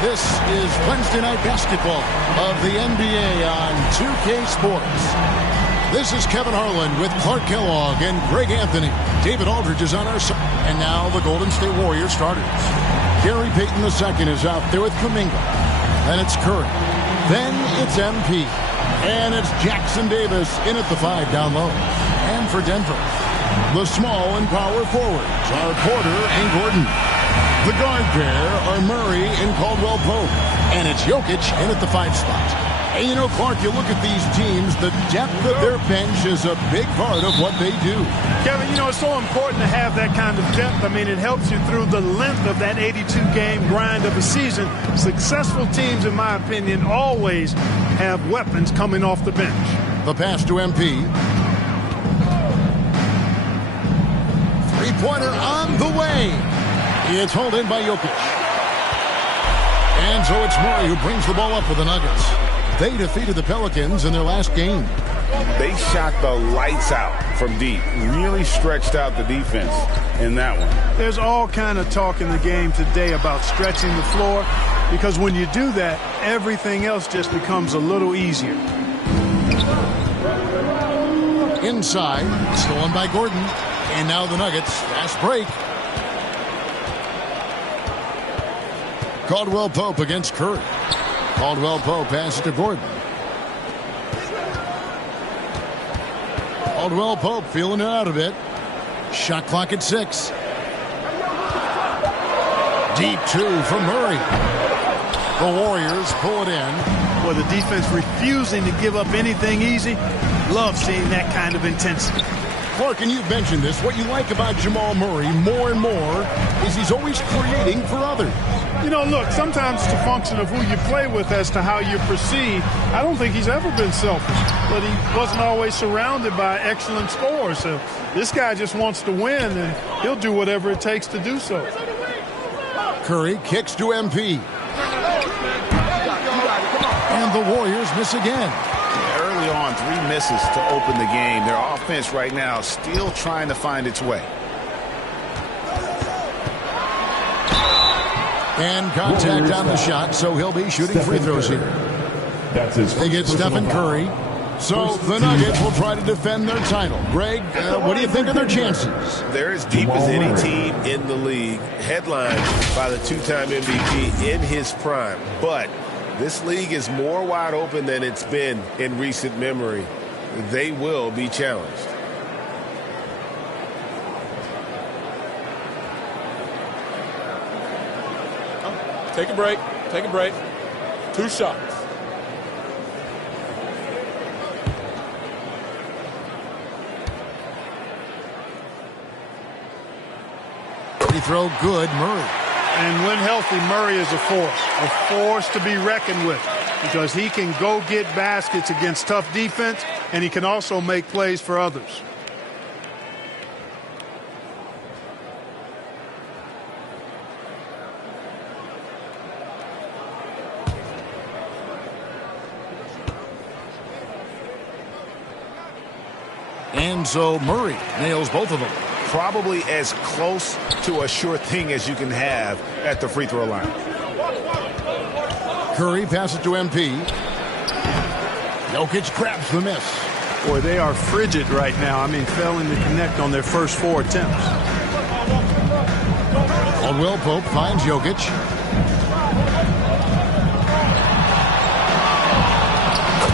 This is Wednesday Night Basketball of the NBA on 2K Sports. This is Kevin Harlan with Clark Kellogg and Greg Anthony. David Aldridge is on our side. And now the Golden State Warriors starters. Gary Payton II is out there with Kuminga. Then it's Curry. Then it's MP. And it's Jackson Davis in at the 5 down low. And for Denver, the small and power forwards are Porter and Gordon. The guard pair are Murray and Caldwell-Pope. And it's Jokic in at the 5 spot. And you know, Clark, you look at these teams, the depth of their bench is a big part of what they do. Kevin, you know, it's so important to have that kind of depth. I mean, it helps you through the length of that 82-game grind of a season. Successful teams, in my opinion, always have weapons coming off the bench. The pass to MP. Three-pointer on the way. It's hauled in by Jokic. And so it's Murray who brings the ball up for the Nuggets. They defeated the Pelicans in their last game. They shot the lights out from deep. Really stretched out the defense in that one. There's all kind of talk in the game today about stretching the floor, because when you do that, everything else just becomes a little easier. Inside, stolen by Gordon. And now the Nuggets, fast break. Caldwell-Pope against Curry. Caldwell-Pope passes to Gordon. Caldwell-Pope feeling it out a bit. Shot clock at 6. Deep 2 from Murray. The Warriors pull it in. Well, the defense refusing to give up anything easy. Love seeing that kind of intensity. Clark, and you've mentioned this, what you like about Jamal Murray more and more is he's always creating for others. You know, look, sometimes it's a function of who you play with as to how you proceed. I don't think he's ever been selfish, but he wasn't always surrounded by excellent scorers. So this guy just wants to win, and he'll do whatever it takes to do so. Curry kicks to MP. And the Warriors miss again. Early on, 3 misses to open the game. Their offense right now still trying to find its way. And contact on the shot, so he'll be shooting free throws here. They get Stephen Curry. So the Nuggets will try to defend their title. Greg, what do you think of their chances? They're as deep as any team in the league, headlined by the 2-time MVP in his prime. But this league is more wide open than it's been in recent memory. They will be challenged. Take a break. Take a break. 2 shots. Free throw good, Murray. And when healthy, Murray is a force to be reckoned with, because he can go get baskets against tough defense, and he can also make plays for others. And so Murray nails both of them. Probably as close to a sure thing as you can have at the free throw line. Curry passes to MP. Jokic grabs the miss. Boy, they are frigid right now. I mean, failing to connect on their first 4 attempts. Caldwell-Pope finds Jokic.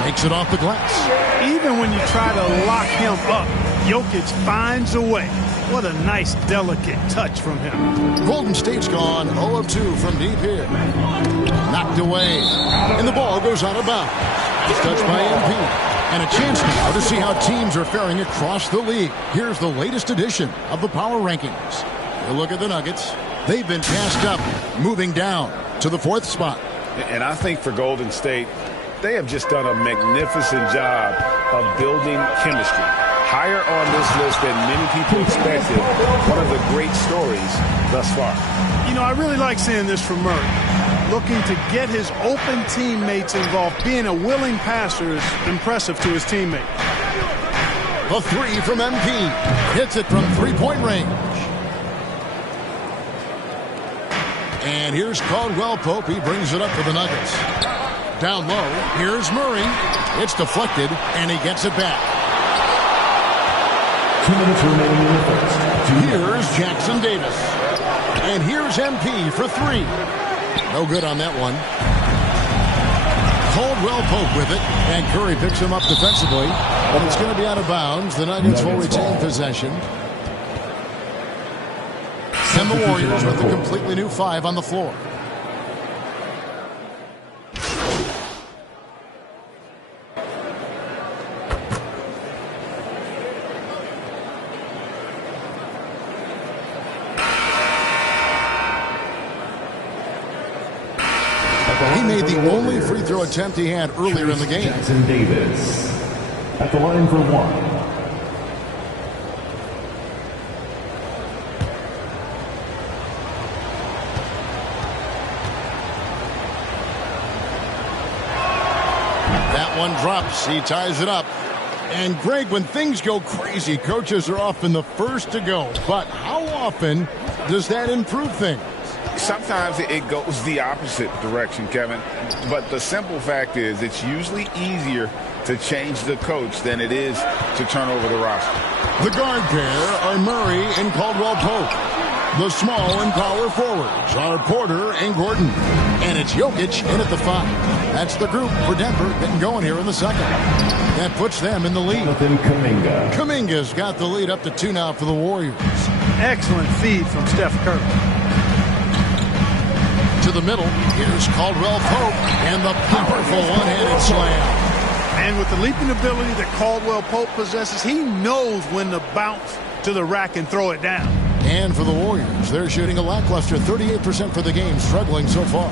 Makes it off the glass. Even when you try to lock him up, Jokic finds a way. What a nice, delicate touch from him. Golden State's gone 0 of 2 from deep here. Knocked away. And the ball goes out of bounds. It's touched by MP. And a chance now to see how teams are faring across the league. Here's the latest edition of the Power Rankings. You look at the Nuggets. They've been passed up, moving down to the 4th spot. And I think for Golden State, they have just done a magnificent job of building chemistry. Higher on this list than many people expected. One of the great stories thus far. You know, I really like seeing this from Murray. Looking to get his open teammates involved. Being a willing passer is impressive to his teammates. The 3 from MP. Hits it from 3-point range. And here's Caldwell Pope. He brings it up for the Nuggets. Down low, here's Murray. It's deflected, and he gets it back. 2 minutes remaining in the first. Here's Jackson Davis. And here's MP for three. No good on that one. Caldwell Pope with it, and Curry picks him up defensively, but it's going to be out of bounds. The Nuggets will retain possession. And the Warriors with a completely new 5 on the floor. He made the only free throw attempt he had earlier in the game. Jackson Davis at the line for one. That one drops. He ties it up. And Greg, when things go crazy, coaches are often the first to go. But how often does that improve things? Sometimes it goes the opposite direction, Kevin. But the simple fact is it's usually easier to change the coach than it is to turn over the roster. The guard pair are Murray and Caldwell Pope. The small and power forwards are Porter and Gordon. And it's Jokic in at the 5. That's the group for Denver getting going here in the second. That puts them in the lead. Kuminga. Kuminga's got the lead up to 2 now for the Warriors. Excellent feed from Steph Curry. To the middle, here's Caldwell Pope and the powerful one-handed slam. And with the leaping ability that Caldwell Pope possesses, he knows when to bounce to the rack and throw it down. And for the Warriors, they're shooting a lackluster 38% for the game, struggling so far.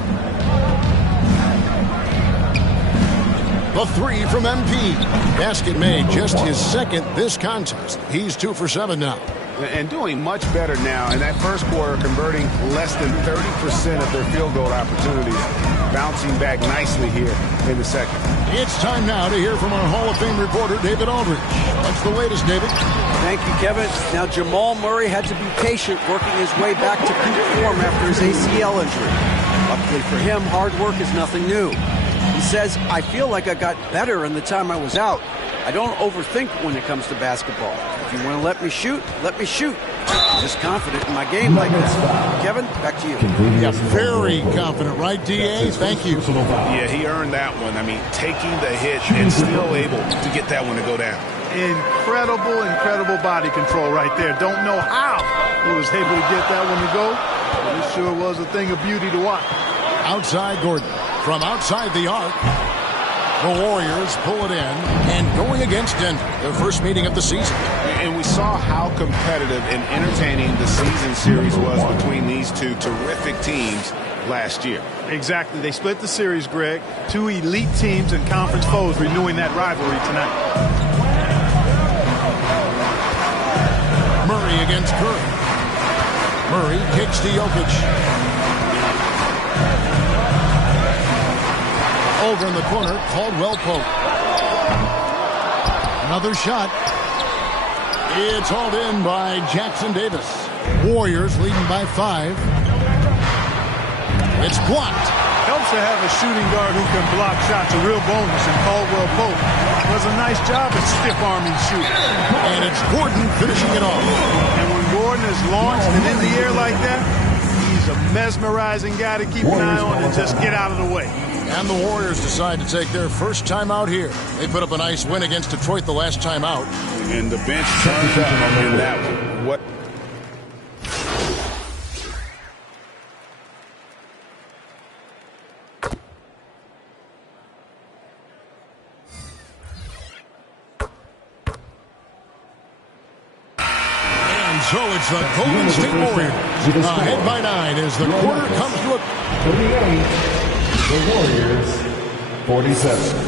The 3 from MP. Basket made, just his second this contest. He's 2 for 7 now. And doing much better now. In that first quarter, converting less than 30% of their field goal opportunities. Bouncing back nicely here in the second. It's time now to hear from our Hall of Fame reporter, David Aldridge. What's the latest, David? Thank you, Kevin. Now, Jamal Murray had to be patient working his way back to peak form after his ACL injury. Luckily for him, hard work is nothing new. He says, I feel like I got better in the time I was out. I don't overthink when it comes to basketball. If you want to let me shoot, let me shoot. I'm just confident in my game like that. Kevin, back to you. Yeah, very confident, right, D.A.? Thank you. Yeah, he earned that one. I mean, taking the hit and still able to get that one to go down. Incredible body control right there. Don't know how he was able to get that one to go. It sure was a thing of beauty to watch. Outside Gordon. From outside the arc, the Warriors pull it in and going against Denver, their first meeting of the season. And we saw how competitive and entertaining the season series was between these two terrific teams last year. Exactly. They split the series, Greg. 2 elite teams and conference foes renewing that rivalry tonight. Murray against Curry. Murray kicks to Jokic. Over in the corner, Caldwell Pope. Another shot. It's hauled in by Jackson Davis. Warriors leading by 5. It's blocked. Helps to have a shooting guard who can block shots, a real bonus, and Caldwell Pope does a nice job at stiff-arming shooting. And it's Gordon finishing it off. And when Gordon is launched and in the air like that, he's a mesmerizing guy to keep an eye on and just get out of the way. And the Warriors decide to take their first time out here. They put up a nice win against Detroit the last time out. And the bench turned up in that one. What? And so it's the Golden State Warriors. Ahead by 9 as the quarter comes to a... 38. The Warriors, 47.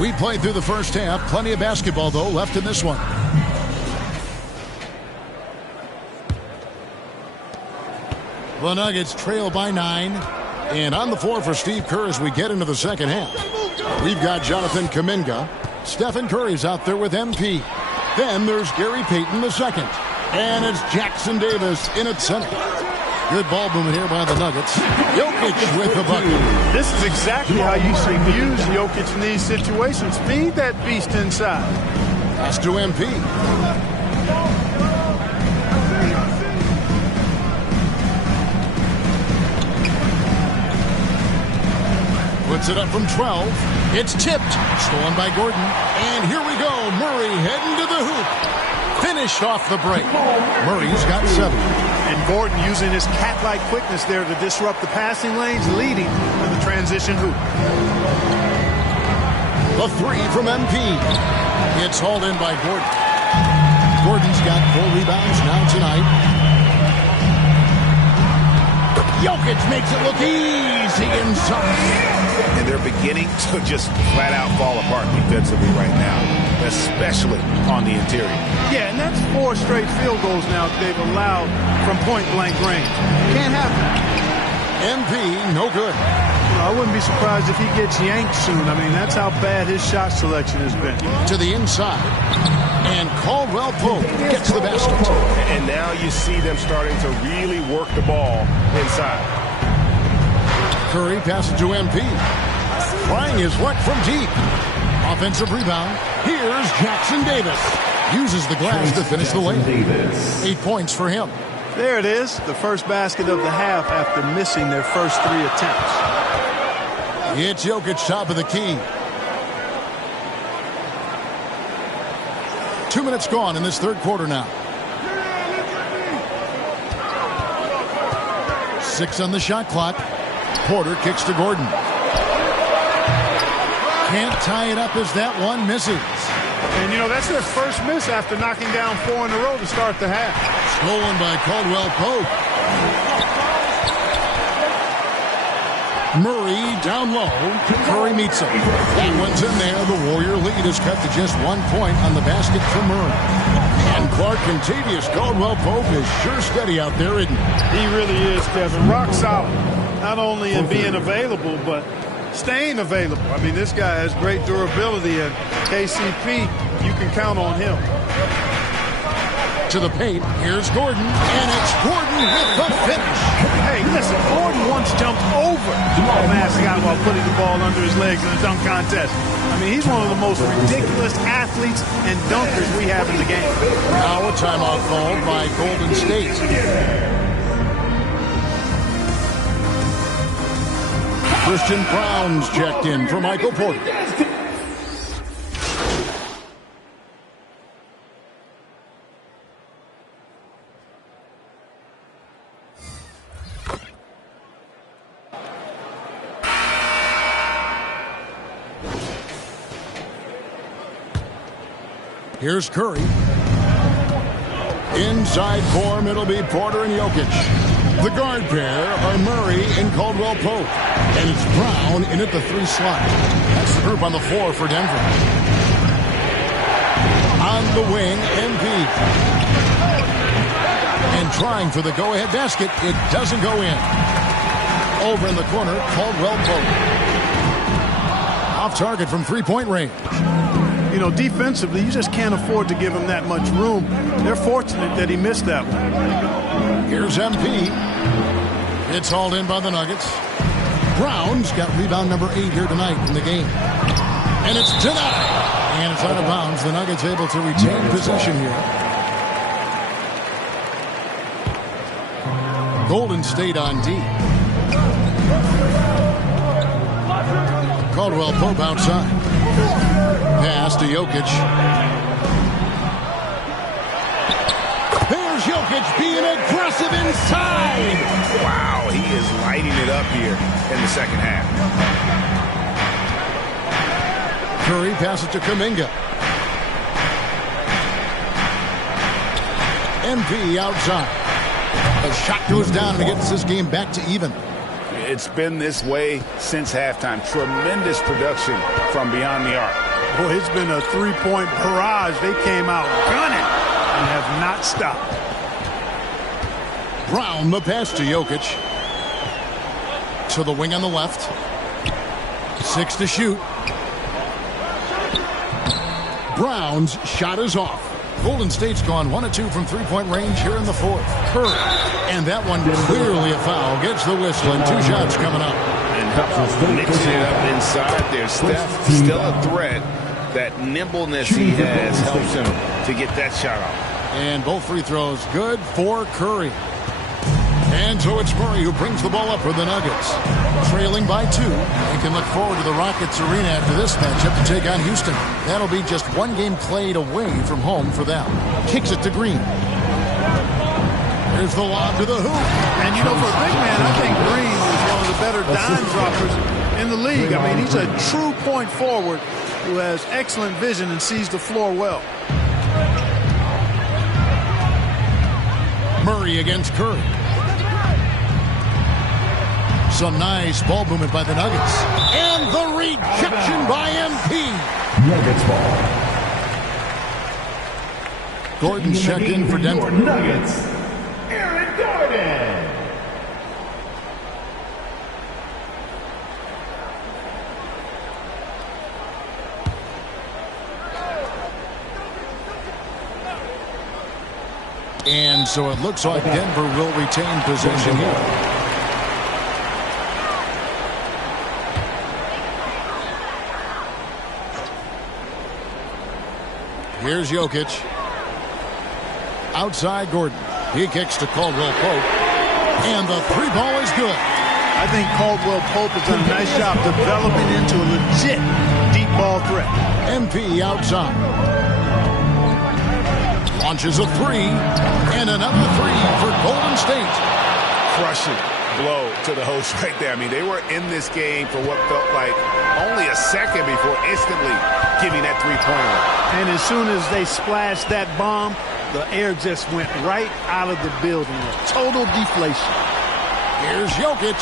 We played through the first half. Plenty of basketball, though, left in this one. The Nuggets trail by 9. And on the floor for Steve Kerr as we get into the second half, we've got Jonathan Kuminga. Stephen Curry's out there with MP. Then there's Gary Payton II. And it's Jackson Davis in at center. Good ball movement here by the Nuggets. Jokic with the bucket. This is exactly how you should use Jokic in these situations. Feed that beast inside. Pass to MP. Puts it up from 12. It's tipped. Stolen by Gordon. And here we go. Murray heading to the hoop. Finished off the break. Murray's got 7. And Gordon using his cat-like quickness there to disrupt the passing lanes, leading to the transition hoop. The 3 from MP. It's hauled in by Gordon. Gordon's got 4 rebounds now tonight. Jokic makes it look easy inside. And they're beginning to just flat-out fall apart defensively right now, especially on the interior. Yeah, and that's 4 straight field goals now they've allowed from point-blank range. Can't have that. MP, no good. I wouldn't be surprised if he gets yanked soon. I mean, that's how bad his shot selection has been. To the inside. And Caldwell Pope gets the basket. And now you see them starting to really work the ball inside. Curry passes to MP. Trying his luck from deep. Offensive rebound. Here's Jackson Davis. Uses the glass to finish the lane. 8 points for him. There it is. The first basket of the half after missing their first 3 attempts. It's Jokic top of the key. 2 minutes gone in this third quarter now. 6 on the shot clock. Porter kicks to Gordon. Can't tie it up as that one misses. And, you know, that's their first miss after knocking down 4 in a row to start the half. Stolen by Caldwell Pope. Murray down low. Curry meets him. That one's in there. The Warrior lead is cut to just 1 point on the basket for Murray. And Clark Contavious Caldwell Pope is sure steady out there, isn't he? He really is, Kevin. Rock solid. Not only in being available, but staying available. I mean, this guy has great durability, and KCP, you can count on him. To the paint, here's Gordon, and it's Gordon with the finish. Hey, listen, Gordon once jumped over Jamal Mascot while putting the ball under his legs in a dunk contest. I mean, he's one of the most ridiculous athletes and dunkers we have in the game. Now a timeout called by Golden State. Christian Brown's checked in for Michael Porter. Here's Curry. Inside form, it'll be Porter and Jokic. The guard pair are Murray and Caldwell Pope. And it's Brown in at the 3 slot. That's the group on the floor for Denver. On the wing, MP. And trying for the go-ahead basket. It doesn't go in. Over in the corner, Caldwell Pope. Off target from 3-point range. You know, defensively, you just can't afford to give him that much room. They're fortunate that he missed that one. Here's MP. It's hauled in by the Nuggets. Brown's got rebound number 8 here tonight in the game. And it's denied. And it's out of bounds. The Nuggets able to retain possession here. Golden State on D. Caldwell Pope outside. Pass to Jokic. There's Jokic being aggressive inside. Wow, he is lighting it up here in the second half. Curry passes to Kuminga. MP outside. A shot goes down and gets this game back to even. It's been this way since halftime. Tremendous production from beyond the arc. Boy, it's been a 3-point barrage. They came out gunning and have not stopped. Brown, the pass to Jokic. to the wing on the left. 6 to shoot. Brown's shot is off. Golden State's gone 1 of 2 from three-point range here in the fourth. Curry. And that one clearly a foul. Gets the whistle and 2 shots coming up. And how about mixing it up inside there? Steph still a threat. That nimbleness he has helps him to get that shot off. And both free throws good for Curry. And so it's Murray who brings the ball up for the Nuggets. Trailing by 2. They can look forward to the Rockets Arena after this matchup to take on Houston. That'll be just 1 game played away from home for them. Kicks it to Green. Here's the lob to the hoop. And, you know, for a big man, I think Green is one of the better dime droppers in the league. I mean, he's a true point forward who has excellent vision and sees the floor well. Murray against Curry. Some nice ball movement by the Nuggets. And the rejection by MP. Nuggets ball. Gordon's checked in for Denver. Nuggets. Aaron Gordon. And so it looks like Denver will retain possession here. Here's Jokic. Outside Gordon. He kicks to Caldwell Pope. And the 3 ball is good. I think Caldwell Pope has done a nice job developing into a legit deep ball threat. MP outside. Launches a 3. And another 3 for Golden State. Crushing blow to the host right there. I mean, they were in this game for what felt like only a second before instantly giving that 3-pointer. And as soon as they splashed that bomb, the air just went right out of the building. Total deflation. Here's Jokic.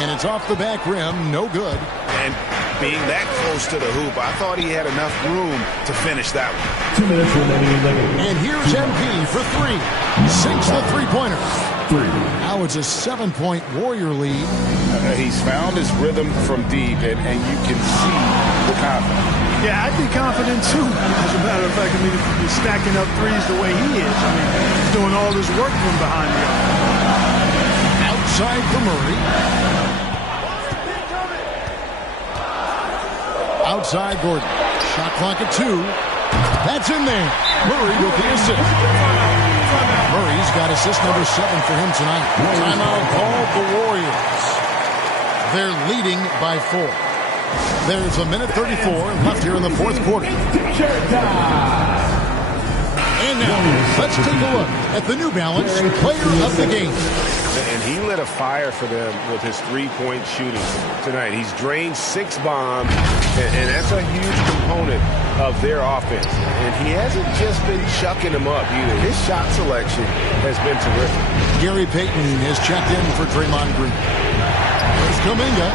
And it's off the back rim. No good. And being that close to the hoop, I thought he had enough room to finish that one. 2 minutes remaining in the game. And here's MP for 3. Sinks the 3-pointer. 3. Now it's a 7-point Warrior lead. He's found his rhythm from deep, and you can see the confidence. Yeah, I'd be confident too. As a matter of fact, I mean, if he's stacking up threes the way he is, I mean, he's doing all this work from behind the arc. Outside for Murray. Outside Gordon. Shot clock at 2. That's in there. Murray with the assist. Murray's got assist number 7 for him tonight. Timeout called the Warriors. They're leading by 4. There's 1:34 left here in the fourth quarter. And now, let's take a look at the New Balance Player of the Game. And he lit a fire for them with his 3-point shooting tonight. He's drained 6 bombs, and that's a huge component of their offense. And he hasn't just been chucking them up either. His shot selection has been terrific. Gary Payton has checked in for Draymond Green. There's Kuminga.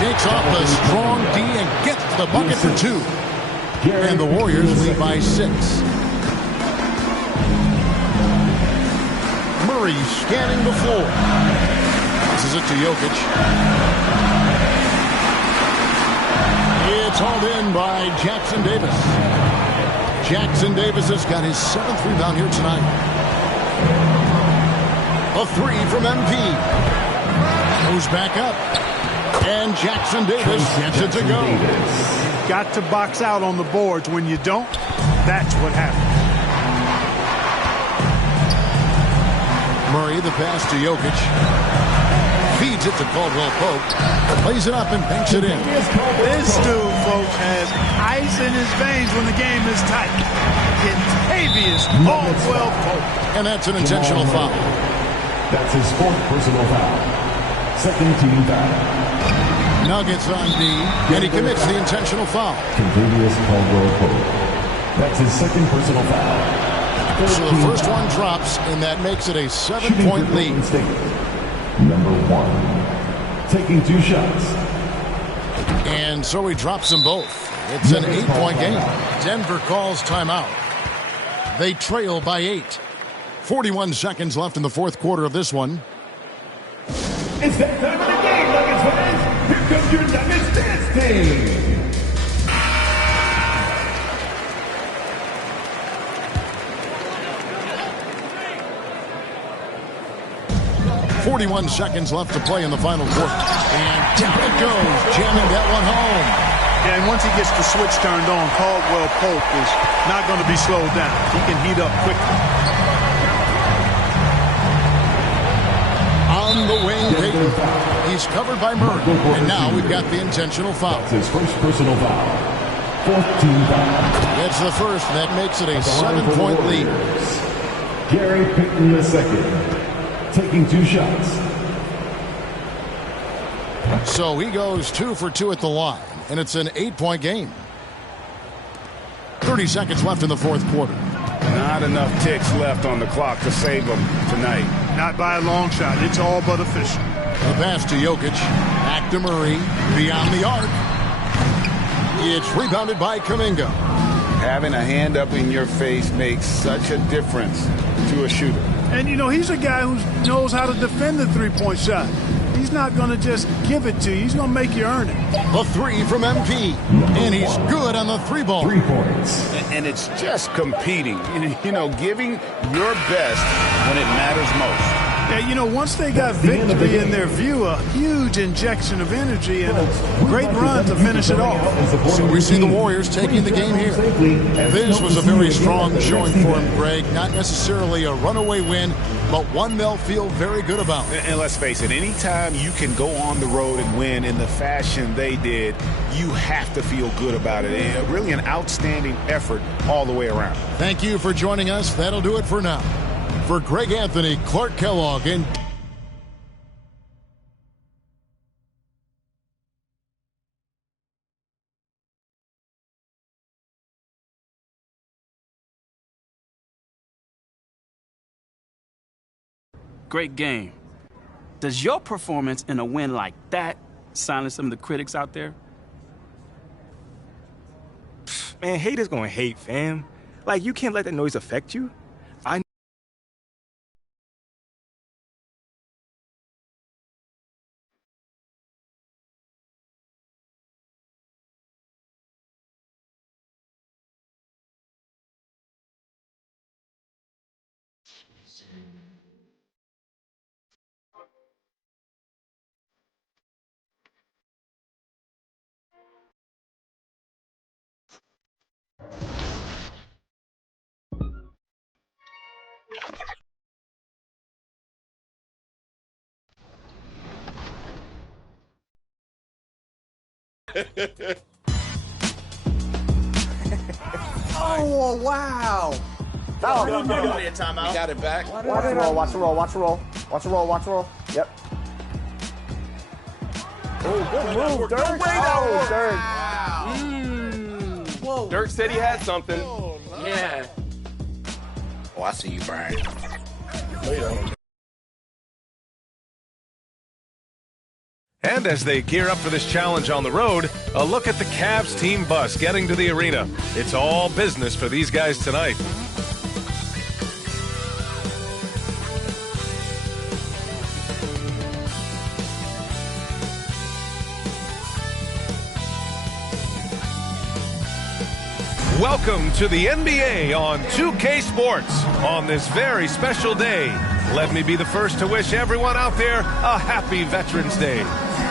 Shakes off the strong D and gets the bucket for 2. And the Warriors lead by 6. Murray scanning the floor. This is it to Jokic. It's hauled in by Jackson Davis. Jackson Davis has got his 7th rebound here tonight. A 3 from MP. Goes back up. And Jackson Davis gets it to go. You've got to box out on the boards. When you don't, that's what happens. Murray, the pass to Jokic. Feeds it to Caldwell Pope. Plays it up and banks it in. This dude, folks, has ice in his veins when the game is tight. Kentavious Caldwell Pope. And that's an intentional foul. That's his 4th personal foul. 2nd team foul. Nuggets on D, and he commits the intentional foul. Kentavious Caldwell Pope. That's his 2nd personal foul. So the first one drops, and that makes it a 7-point lead. Number 1. Taking 2 shots. And so he drops them both. It's an 8-point game. Denver calls timeout. They trail by 8. 41 seconds left in the fourth quarter of this one. It's that time of the game, Nuggets fans. Here comes your Nuggets dance team. 41 seconds left to play in the final quarter. And down it goes, jamming that one home. Yeah, and once he gets the switch turned on, Caldwell Pope is not going to be slowed down. He can heat up quickly. On the wing, Payton. He's covered by Murray. And now we've got the intentional foul. That's his first personal foul. 14 foul. It's the first, and that makes it a 7-point lead. Gary Payton II. Taking 2 shots. So he goes 2 for 2 at the line, and it's an 8-point game. 30 seconds left in the fourth quarter. Not enough ticks left on the clock to save them tonight. Not by a long shot. It's all but official. The pass to Jokic. Back to Murray. Beyond the arc. It's rebounded by Kuminga. Having a hand up in your face makes such a difference to a shooter. And, you know, he's a guy who knows how to defend the three-point shot. He's not going to just give it to you. He's going to make you earn it. A 3 from MP. And he's good on the 3-ball. 3 points. And it's just competing, you know, giving your best when it matters most. Yeah, you know, once they got victory in their view, a huge injection of energy and a great run to finish it off. So we see the Warriors taking the game here. This was a very strong showing for him, Greg. Not necessarily a runaway win, but one they'll feel very good about. And let's face it, anytime you can go on the road and win in the fashion they did, you have to feel good about it. And really an outstanding effort all the way around. Thank you for joining us. That'll do it for now. For Greg Anthony, Clark Kellogg, and great game. Does your performance in a win like that silence some of the critics out there? Man, haters gonna hate, fam. Like, you can't let that noise affect you. Oh, wow. Got it back. Watch the roll, watch the roll, watch the roll. Watch the roll, watch the roll. Yep. Oh, good move, Dirk. Oh, Dirk. Dirk said he had something. Yeah. Oh, I see you, Brian. And as they gear up for this challenge on the road, a look at the Cavs team bus getting to the arena. It's all business for these guys tonight. Welcome to the NBA on 2K Sports on this very special day. Let me be the first to wish everyone out there a happy Veterans Day.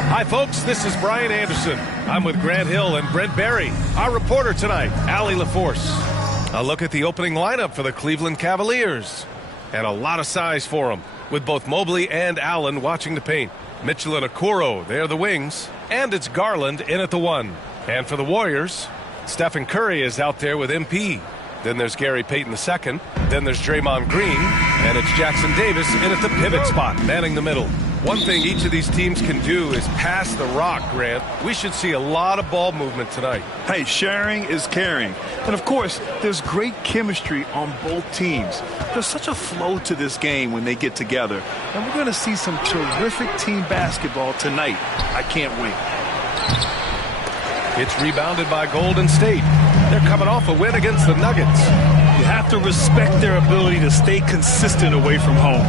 Hi, folks. This is Brian Anderson. I'm with Grant Hill and Brent Barry. Our reporter tonight, Allie LaForce. A look at the opening lineup for the Cleveland Cavaliers. And a lot of size for them, with both Mobley and Allen watching the paint. Mitchell and Okoro, they're the wings. And it's Garland in at the 1. And for the Warriors, Stephen Curry is out there with MP. Then there's Gary Payton II. Then there's Draymond Green. And it's Jackson Davis in at the pivot spot, manning the middle. One thing each of these teams can do is pass the rock, Grant. We should see a lot of ball movement tonight. Hey, sharing is caring. And, of course, there's great chemistry on both teams. There's such a flow to this game when they get together. And we're going to see some terrific team basketball tonight. I can't wait. It's rebounded by Golden State. They're coming off a win against the Nuggets. You have to respect their ability to stay consistent away from home.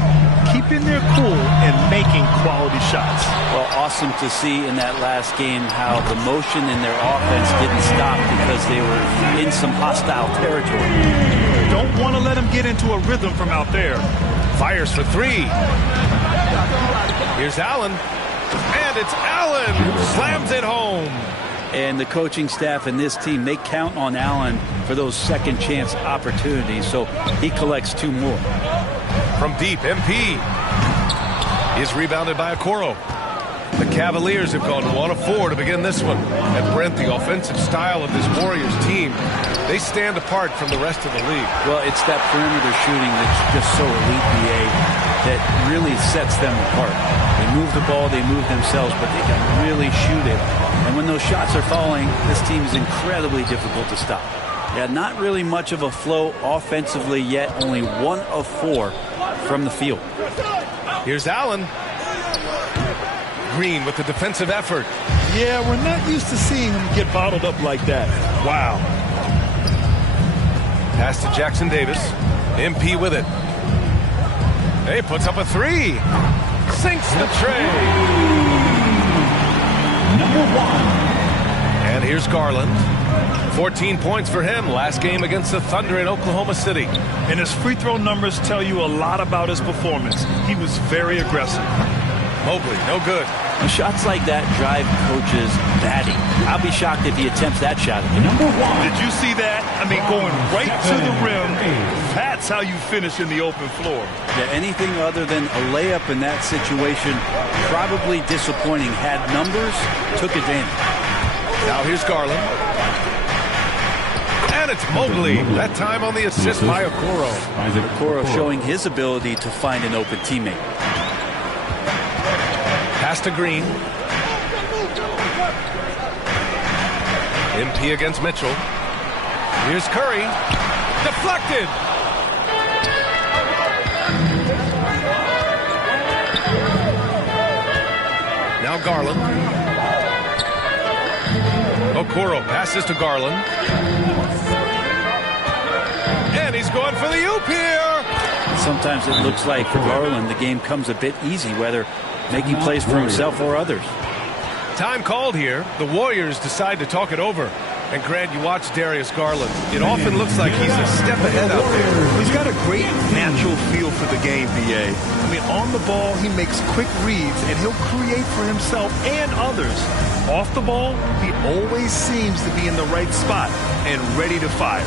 keeping their cool and making quality shots. Well, awesome to see in that last game how the motion in their offense didn't stop because they were in some hostile territory. Don't want to let them get into a rhythm from out there. Fires for three. Here's Allen. And it's Allen who slams it home. And the coaching staff and this team, they count on Allen for those second chance opportunities, so he collects 2 more. From deep, MP is rebounded by Okoro. The Cavaliers have gone 1 of 4 to begin this one. And Brent, the offensive style of this Warriors team, they stand apart from the rest of the league. Well, it's that perimeter shooting that's just so elite, BA, that really sets them apart. They move the ball, they move themselves, but they can really shoot it. And when those shots are falling, this team is incredibly difficult to stop. Yeah, not really much of a flow offensively yet, only 1 of 4 from the field. Here's Allen. Green with the defensive effort. Yeah, we're not used to seeing him get bottled up like that. Wow. Pass to Jackson Davis. MP with it. He puts up a 3. Sinks the tray. Number 1. And here's Garland. 14 points for him last game against the Thunder in Oklahoma City. And his free throw numbers tell you a lot about his performance. He was very aggressive. Mobley, no good. And shots like that drive coaches batty. I'll be shocked if he attempts that shot again. Number 1. Did you see that? I mean, going right to the rim. That's how you finish in the open floor. Yeah, anything other than a layup in that situation, probably disappointing. Had numbers, took advantage. Now here's Garland. And it's Mobley. That time on the assist by Okoro. Okoro showing his ability to find an open teammate. Pass to Green. MP against Mitchell. Here's Curry. Deflected. Now Garland. Okoro passes to Garland. And he's going for the oop here. Sometimes it looks like for Garland the game comes a bit easy, whether making plays for himself or others. Time called here. The Warriors decide to talk it over. And Grant, you watch Darius Garland. It often looks like he's a step ahead out there. He's got a great natural feel for the game, BA. I mean, on the ball, he makes quick reads, and he'll create for himself and others. Off the ball, he always seems to be in the right spot and ready to fire.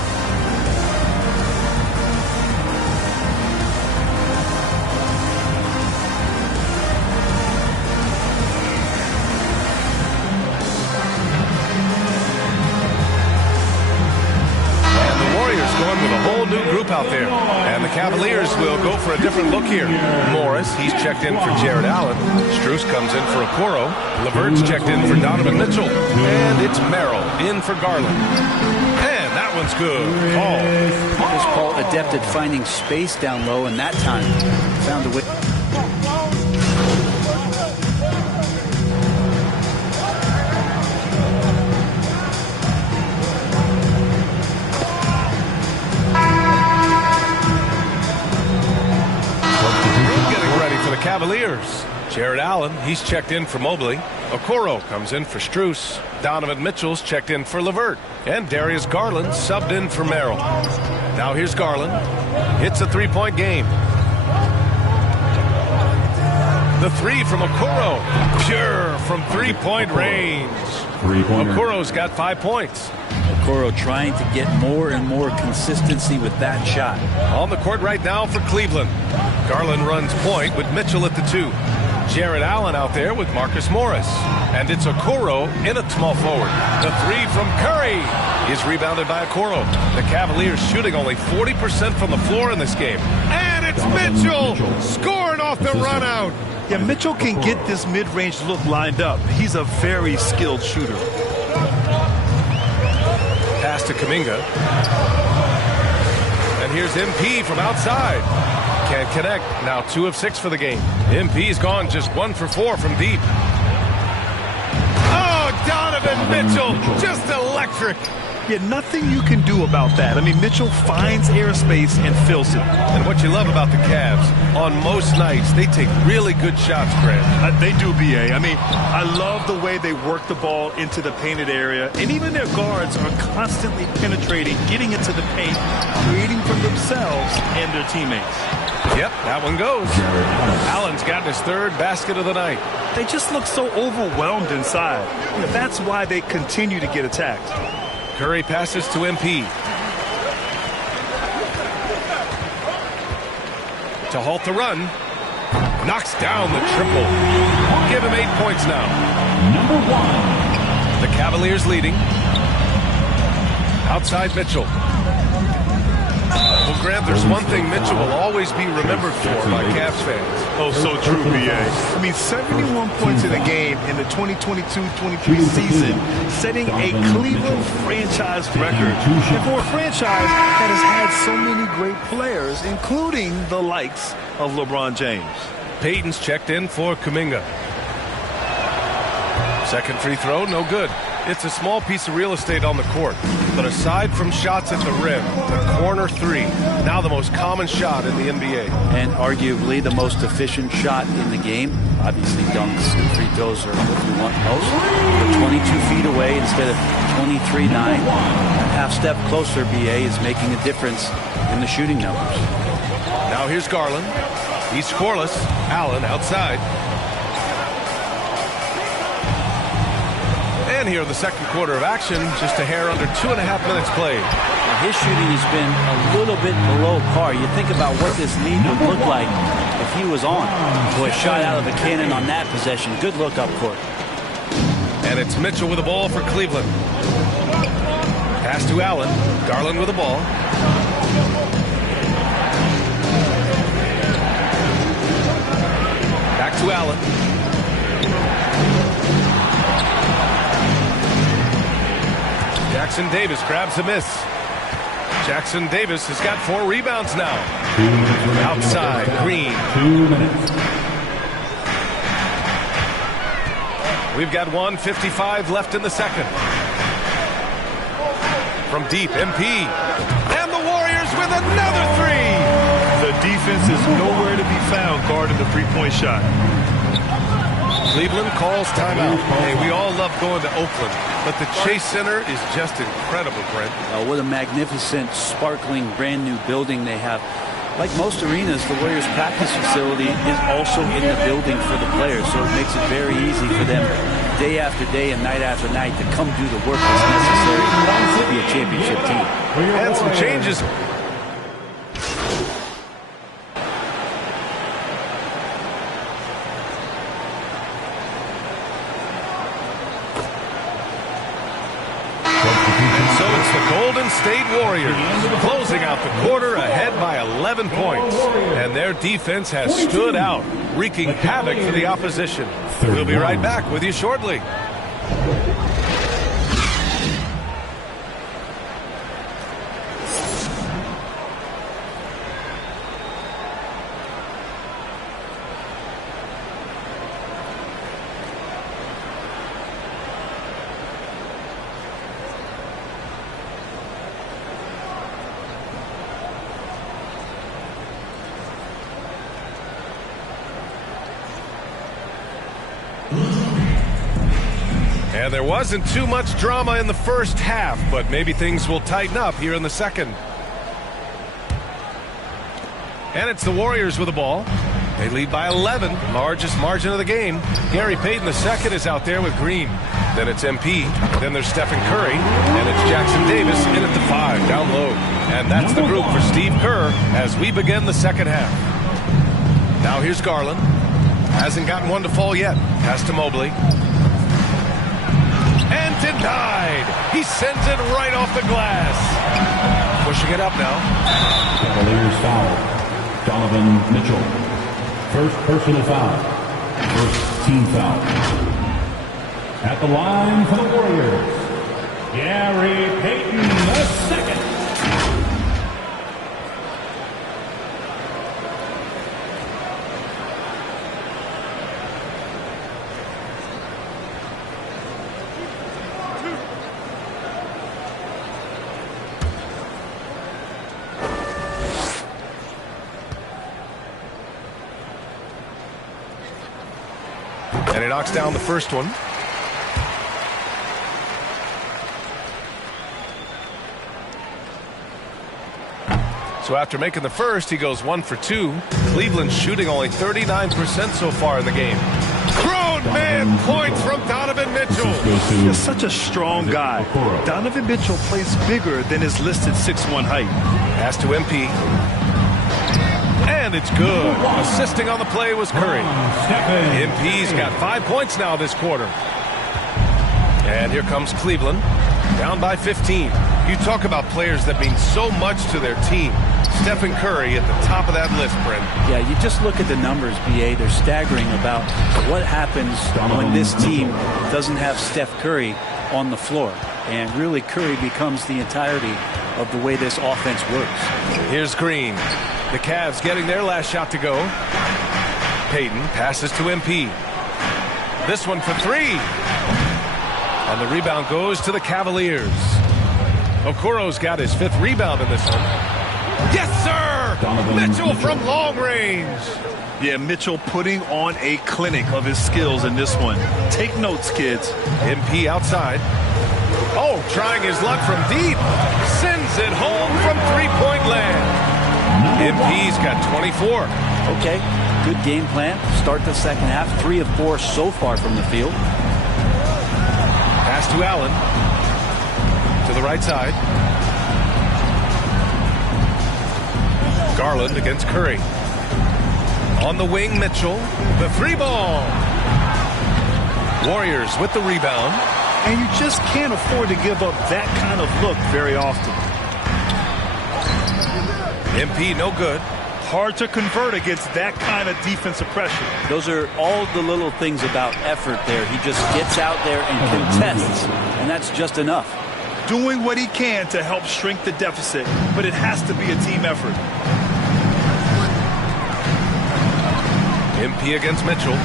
Going with a whole new group out there. And the Cavaliers will go for a different look here. Morris, he's checked in for Jared Allen. Strus comes in for Okoro. LeVert's checked in for Donovan Mitchell. And it's Merrill in for Garland. And that one's good. Paul adept at finding space down low, and that time found a way. Cavaliers. Jared Allen, he's checked in for Mobley. Okoro comes in for Strus. Donovan Mitchell's checked in for LeVert. And Darius Garland subbed in for Merrill. Now here's Garland. It's a 3-point game. The 3 from Okoro. Pure from 3-point range. Okoro's got 5 points. Okoro trying to get more and more consistency with that shot. On the court right now for Cleveland. Garland runs point with Mitchell at the 2. Jared Allen out there with Marcus Morris. And it's Okoro in at small forward. The 3 from Curry is rebounded by Okoro. The Cavaliers shooting only 40% from the floor in this game. And it's Mitchell scoring off the run out. Yeah, Mitchell can get this mid-range look lined up. He's a very skilled shooter. Pass to Kuminga. And here's MP from outside. Can't connect. Now 2 of 6 for the game. MP's gone just 1 for 4 from deep. Oh, Donovan Mitchell, just electric. Yeah, nothing you can do about that. I mean, Mitchell finds airspace and fills it. And what you love about the Cavs, on most nights, they take really good shots, Grant. They do, B.A. I mean, I love the way they work the ball into the painted area. And even their guards are constantly penetrating, getting into the paint, creating for themselves and their teammates. Yep, that one goes. Allen's gotten his third basket of the night. They just look so overwhelmed inside. That's why they continue to get attacked. Curry passes to MP. To halt the run. Knocks down the triple. Give him 8 points now. Number 1. The Cavaliers leading. Outside Mitchell. Well, Grant, there's one thing Mitchell will always be remembered for by Cavs fans. Oh, so true, B.A. I mean, 71 points in a game in the 2022-23 season, setting a Cleveland franchise record. And for a franchise that has had so many great players, including the likes of LeBron James. Payton's checked in for Kuminga. Second free throw, no good. It's a small piece of real estate on the court, but aside from shots at the rim, the corner three, now the most common shot in the NBA. And arguably the most efficient shot in the game. Obviously dunks and free throws are what we want most. But 22 feet away instead of 23-9. A half step closer, BA, is making a difference in the shooting numbers. Now here's Garland. He's scoreless. Allen outside. And here in the second quarter of action, just a hair under 2.5 minutes played. Now his shooting has been a little bit below par. You think about what this lead would look like if he was on. Boy, shot out of a cannon on that possession. Good look up court. And it's Mitchell with the ball for Cleveland. Pass to Allen. Garland with the ball. Back to Allen. Jackson Davis grabs a miss. Jackson Davis has got 4 rebounds now. Outside, Green. 2 minutes. We've got 1:55 left in the second. From deep, MP. And the Warriors with another 3. The defense is nowhere to be found guarding the three-point shot. Cleveland calls timeout. Hey, we all love going to Oakland, but the Chase Center is just incredible, Brent. What a magnificent, sparkling, brand new building they have. Like most arenas, the Warriors practice facility is also in the building for the players, so it makes it very easy for them day after day and night after night to come do the work that's necessary to be a championship team. And some changes. Golden State Warriors closing out the quarter ahead by 11 points. And their defense has stood out, wreaking havoc for the opposition. We'll be right back with you shortly. And there wasn't too much drama in the first half, but maybe things will tighten up here in the second. And it's the Warriors with the ball. They lead by 11, largest margin of the game. Gary Payton II is out there with Green. Then it's MP. Then there's Stephen Curry. And it's Jackson Davis in at the 5, down low. And that's the group for Steve Kerr as we begin the second half. Now here's Garland. Hasn't gotten one to fall yet. Pass to Mobley. And denied. He sends it right off the glass. Pushing it up now. Cavaliers foul. Donovan Mitchell. First personal foul. First team foul. At the line for the Warriors, Gary Payton II. And he knocks down the first one. So after making the first, he goes 1 for 2. Cleveland shooting only 39% so far in the game. Grown man points from Donovan Mitchell. He's such a strong guy. Donovan Mitchell plays bigger than his listed 6'1" height. Pass to MP. And it's good. Assisting on the play was Curry. MP's got 5 points now this quarter. And here comes Cleveland. Down by 15. You talk about players that mean so much to their team. Stephen Curry at the top of that list, Brent. Yeah, you just look at the numbers, BA. They're staggering about what happens when this team doesn't have Steph Curry on the floor. And really, Curry becomes the entirety of the way this offense works. Here's Green. The Cavs getting their last shot to go. Payton passes to MP. This one for 3. And the rebound goes to the Cavaliers. Okoro's got his 5th rebound in this one. Yes, sir! Mitchell from long range. Yeah, Mitchell putting on a clinic of his skills in this one. Take notes, kids. MP outside. Oh, trying his luck from deep. Sends it home from three-point land. MP's got 24. Okay, good game plan. Start the second half. 3 of 4 so far from the field. Pass to Allen. To the right side. Garland against Curry. On the wing, Mitchell. The 3-ball. Warriors with the rebound. And you just can't afford to give up that kind of look very often. MP no good. Hard to convert against that kind of defensive pressure. Those are all the little things about effort there. He just gets out there and contests, and that's just enough. Doing what he can to help shrink the deficit, but it has to be a team effort. MP against Mitchell.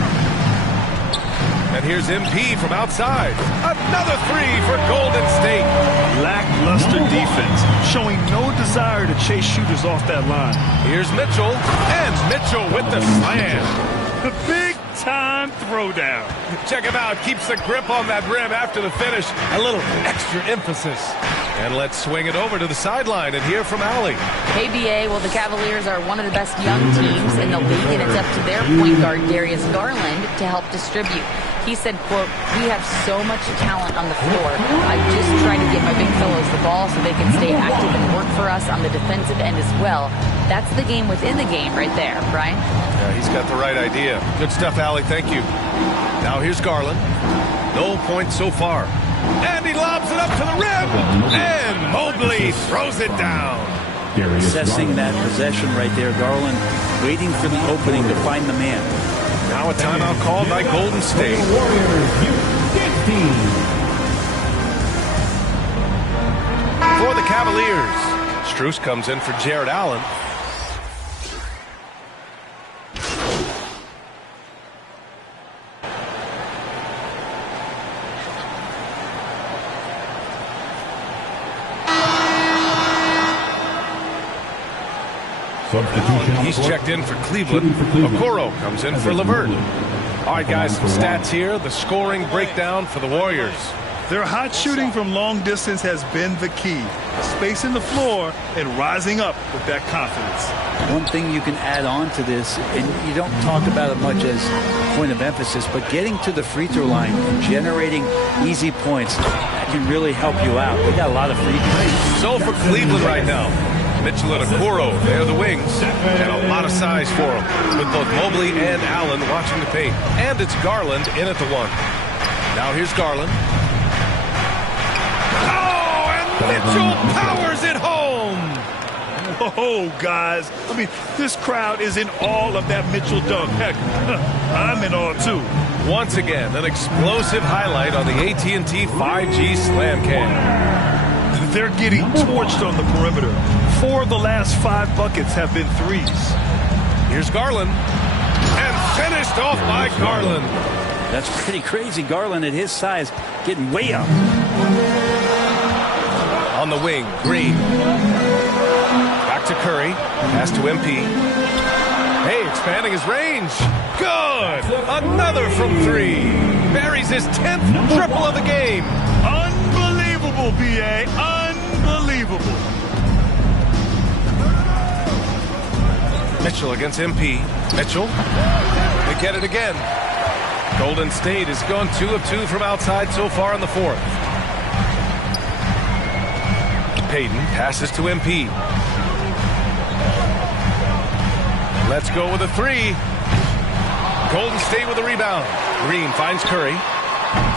And here's MP from outside. Another 3 for Golden State. Lackluster defense, showing no desire to chase shooters off that line. Here's Mitchell, and Mitchell with the slam. The big-time throwdown. Check him out. Keeps the grip on that rim after the finish. A little extra emphasis. And let's swing it over to the sideline and hear from Allie. Hey, BA. Well, the Cavaliers are one of the best young teams in the league, and it's up to their point guard, Darius Garland, to help distribute. He said, quote, "We have so much talent on the floor. I just try to get my big fellows the ball so they can stay active and work for us on the defensive end as well." That's the game within the game right there, Brian. Yeah, he's got the right idea. Good stuff, Allie. Thank you. Now here's Garland. No points so far. And he lobs it up to the rim. And Mobley throws it down. Assessing that possession right there. Garland waiting for the opening to find the man. Now a timeout called by Golden State. For the Cavaliers, Strus comes in for Jared Allen. He's checked in for Cleveland. Okoro comes in for LeVert. All right, guys, some stats here. The scoring breakdown for the Warriors. Their hot shooting from long distance has been the key. Spacing the floor and rising up with that confidence. One thing you can add on to this, and you don't talk about it much as a point of emphasis, but getting to the free throw line and generating easy points, that can really help you out. They got a lot of free throws. So for Cleveland right now, Mitchell and Okoro, they're the wings, and a lot of size for them, with both Mobley and Allen watching the paint. And it's Garland in at the 1. Now here's Garland. Oh, and Mitchell powers it home! Oh, guys, I mean, this crowd is in awe of that Mitchell dunk. Heck, I'm in awe, too. Once again, an explosive highlight on the AT&T 5G Slam Cam. They're getting torched on the perimeter. 4 of the last 5 buckets have been threes. Here's Garland. And finished off by Garland. That's pretty crazy. Garland at his size getting way up. On the wing, Green. Back to Curry. Pass to MP. Hey, expanding his range. Good. Another from 3. Buries his 10th triple of the game. Unbelievable, B.A. Unbelievable. Mitchell against MP. Mitchell. They get it again. Golden State has gone 2 of 2 from outside so far in the 4th. Payton passes to MP. Let's go with a 3. Golden State with a rebound. Green finds Curry.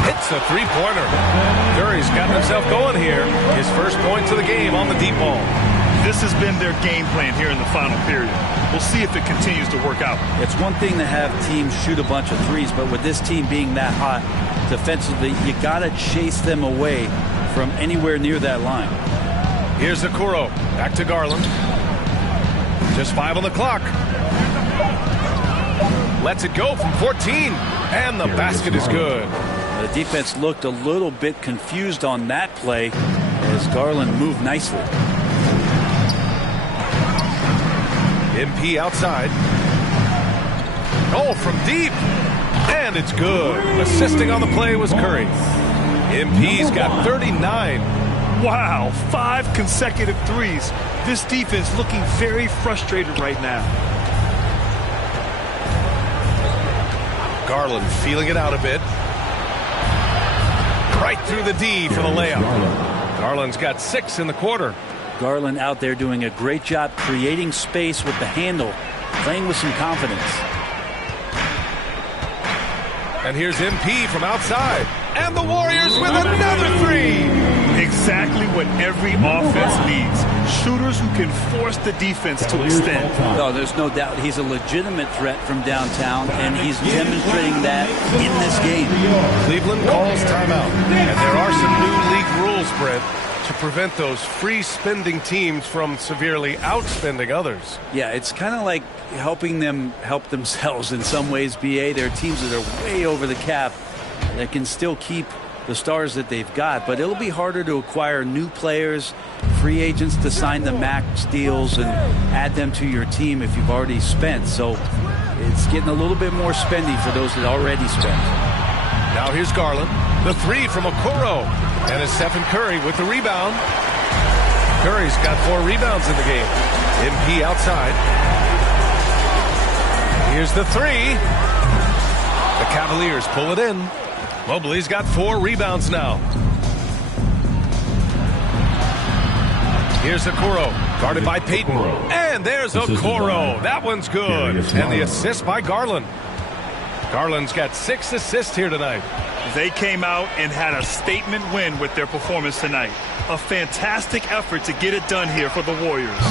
Hits a 3-pointer. Curry's got himself going here. His first points of the game on the deep ball. This has been their game plan here in the final period. We'll see if it continues to work out. It's one thing to have teams shoot a bunch of threes, but with this team being that hot defensively, you got to chase them away from anywhere near that line. Here's Okoro. Back to Garland. Just 5 on the clock. Lets it go from 14. And the basket is good. The defense looked a little bit confused on that play as Garland moved nicely. MP outside. Oh, from deep. And it's good. Assisting on the play was Curry. MP's got 39. Wow, 5 consecutive threes. This defense looking very frustrated right now. Garland feeling it out a bit. Right through the D for the layup. Garland's got 6 in the quarter. Garland out there doing a great job creating space with the handle, playing with some confidence. And here's MP from outside. And the Warriors with another 3. Exactly what every offense needs. Shooters who can force the defense to extend. No, there's no doubt he's a legitimate threat from downtown, and he's demonstrating that in this game. Cleveland calls timeout. And there are some new league rules, Brent, to prevent those free-spending teams from severely outspending others. Yeah, it's kind of like helping them help themselves in some ways, BA. There are teams that are way over the cap that can still keep the stars that they've got, but it'll be harder to acquire new players, free agents to sign the max deals and add them to your team if you've already spent. So it's getting a little bit more spendy for those that already spent. Now here's Garland. The 3 from Okoro. And it's Stephen Curry with the rebound. Curry's got 4 rebounds in the game. MP outside. Here's the 3. The Cavaliers pull it in. Mobley's got 4 rebounds now. Here's Okoro, guarded by Payton. And there's Okoro. That one's good. And the assist by Garland. Garland's got 6 assists here tonight. They came out and had a statement win with their performance tonight. A fantastic effort to get it done here for the Warriors.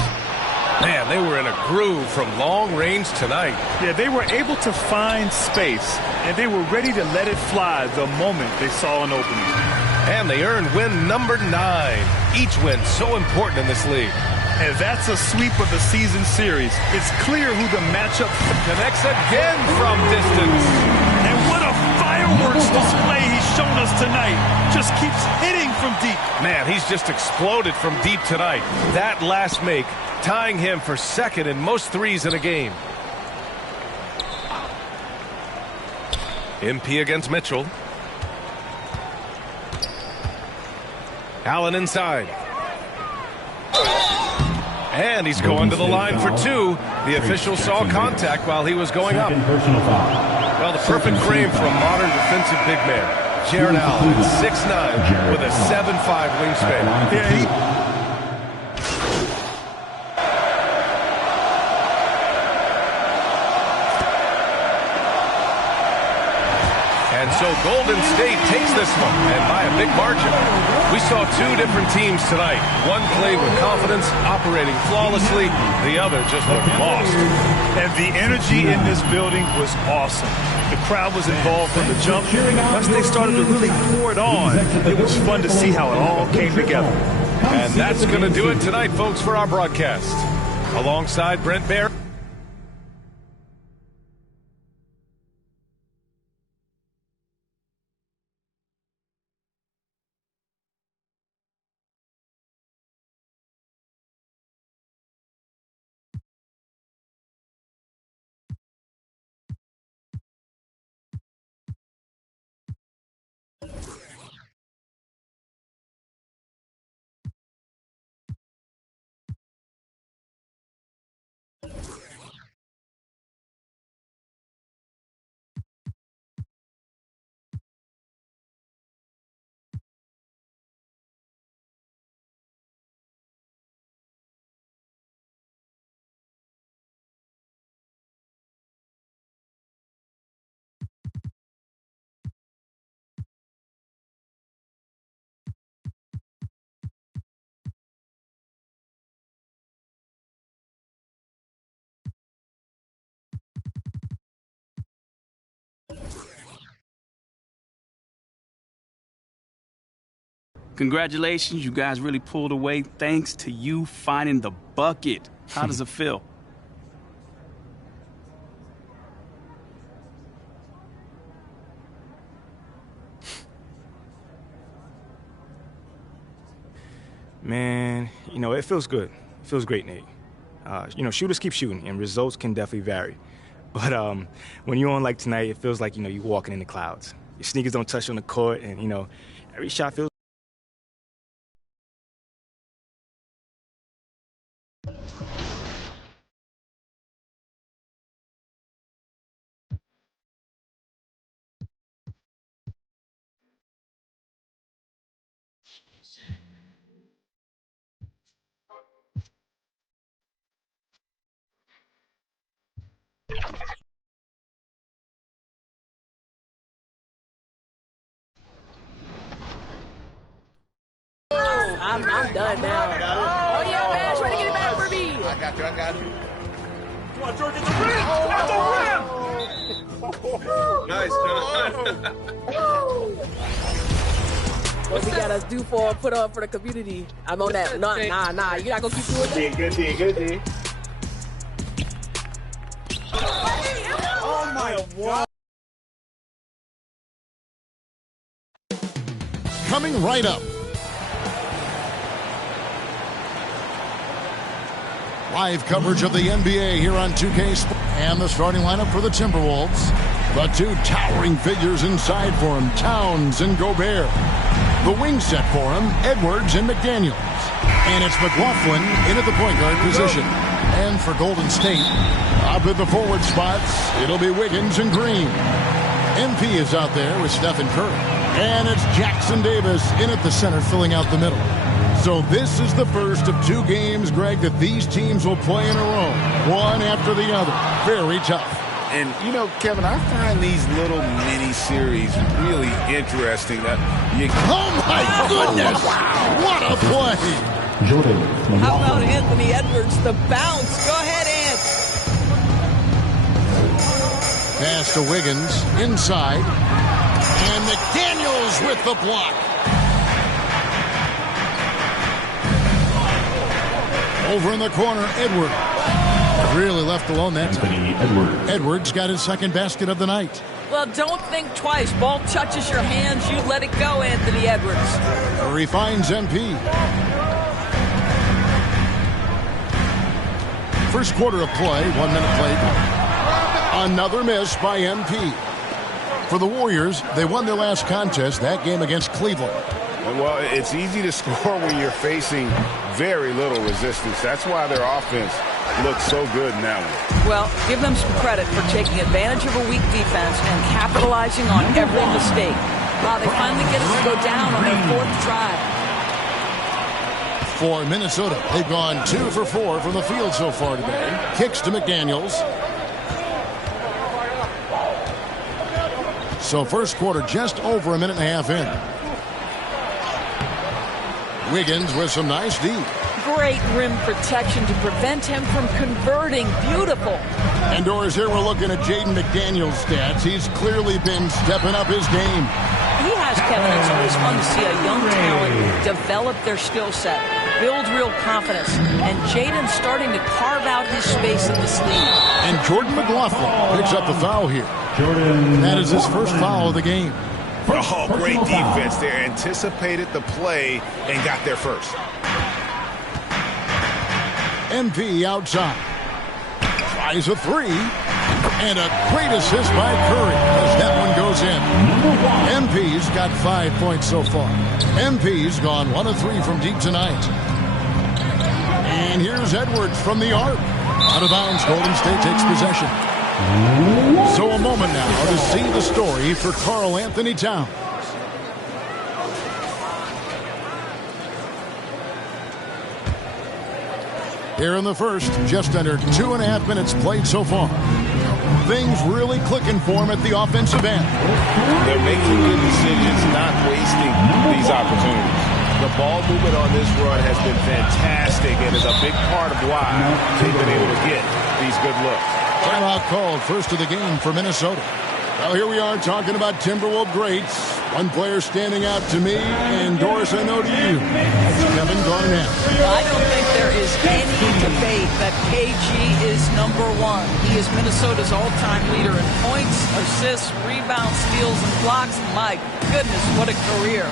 Man, they were in a groove from long range tonight. Yeah, they were able to find space, and they were ready to let it fly the moment they saw an opening. And they earned win number 9. Each win so important in this league. And that's a sweep of the season series. It's clear who the matchup connects again from distance. And what a fireworks display he's shown us tonight. Just keeps hitting from deep. Man, he's just exploded from deep tonight. That last make tying him for 2nd in most threes in a game. MP against Mitchell. Allen inside. And he's going to the line for 2. The official saw contact while he was going up. Well, the perfect frame for a modern defensive big man. Jarrett Allen, 6'9", with a 7'5" wingspan. Yeah, And so Golden State takes this one, and by a big margin. We saw 2 different teams tonight. One played with confidence, operating flawlessly. The other just looked lost. And the energy in this building was awesome. The crowd was involved from the jump. Once they started to really pour it on, it was fun to see how it all came together. And that's going to do it tonight, folks, for our broadcast. Alongside Brent Bear. Congratulations, you guys really pulled away thanks to you finding the bucket. How does it feel? Man, you know, it feels good. It feels great, Nate. You know, shooters keep shooting, and results can definitely vary. But when you're on like tonight, it feels like, you know, you're walking in the clouds. Your sneakers don't touch on the court, and, you know, every shot feels... I'm done now. Oh, yeah, man. Try to get it back for me. I got you. Come on, George, get the rim. Nice, What we gotta do put on for the community? I'm on that. Nah. You're not gonna keep doing that. Good D. Oh my God. Coming right up. Live coverage of the NBA here on 2K Sports. And the starting lineup for the Timberwolves. The two towering figures inside for him, Towns and Gobert. The wing set for him, Edwards and McDaniels. And it's McLaughlin in at the point guard position. And for Golden State, up at the forward spots, it'll be Wiggins and Green. MP is out there with Stephen Curry. And it's Jackson Davis in at the center, filling out the middle. So this is the first of two games, Greg, that these teams will play in a row, one after the other. Very tough. And, you know, Kevin, I find these little mini-series really interesting. Oh, my goodness! Wow. What a play! How about Anthony Edwards, the bounce? Go ahead, Ant. Pass to Wiggins, inside. And McDaniels with the block. Over in the corner, Edwards. Really left alone that time. Edwards got his second basket of the night. Well, don't think twice. Ball touches your hands, you let it go, Anthony Edwards. Curry finds MP. First quarter of play, 1 minute played. Another miss by MP. For the Warriors, they won their last contest, that game against Cleveland. Well, it's easy to score when you're facing very little resistance. That's why their offense looks so good in that one. Well, give them some credit for taking advantage of a weak defense and capitalizing on every mistake. Wow, they finally get it to go down on their fourth drive. For Minnesota, they've gone 2 for 4 from the field so far today. Kicks to McDaniels. So first quarter just over a minute and a half in. Wiggins with some nice D. Great rim protection to prevent him from converting. Beautiful. Indoors here, we're looking at Jaden McDaniels' stats. He's clearly been stepping up his game. He has, Kevin. It's always fun to see a young talent develop their skill set, build real confidence, and Jaden's starting to carve out his space in this league. And Jordan McLaughlin picks up the foul here. That is his first foul of the game. Oh, great defense there. Anticipated the play and got there first. MP outside. Tries a three. And a great assist by Curry as that one goes in. MP's got 5 points so far. MP's gone 1 of 3 from deep tonight. And here's Edwards from the arc. Out of bounds, Golden State takes possession. So a moment now to see the story for Karl Anthony Towns. Here in the first, just under 2.5 minutes played so far. Things really clicking for him at the offensive end. They're making good decisions, not wasting these opportunities. The ball movement on this run has been fantastic and is a big part of why they've been able to get these good looks. Timeout called, first of the game for Minnesota. Well, here we are talking about Timberwolves greats. One player standing out to me, and Doris, I know to you, it's Kevin Garnett. I don't think there is any debate that KG is number one. He is Minnesota's all-time leader in points, assists, rebounds, steals, and blocks. My goodness, what a career.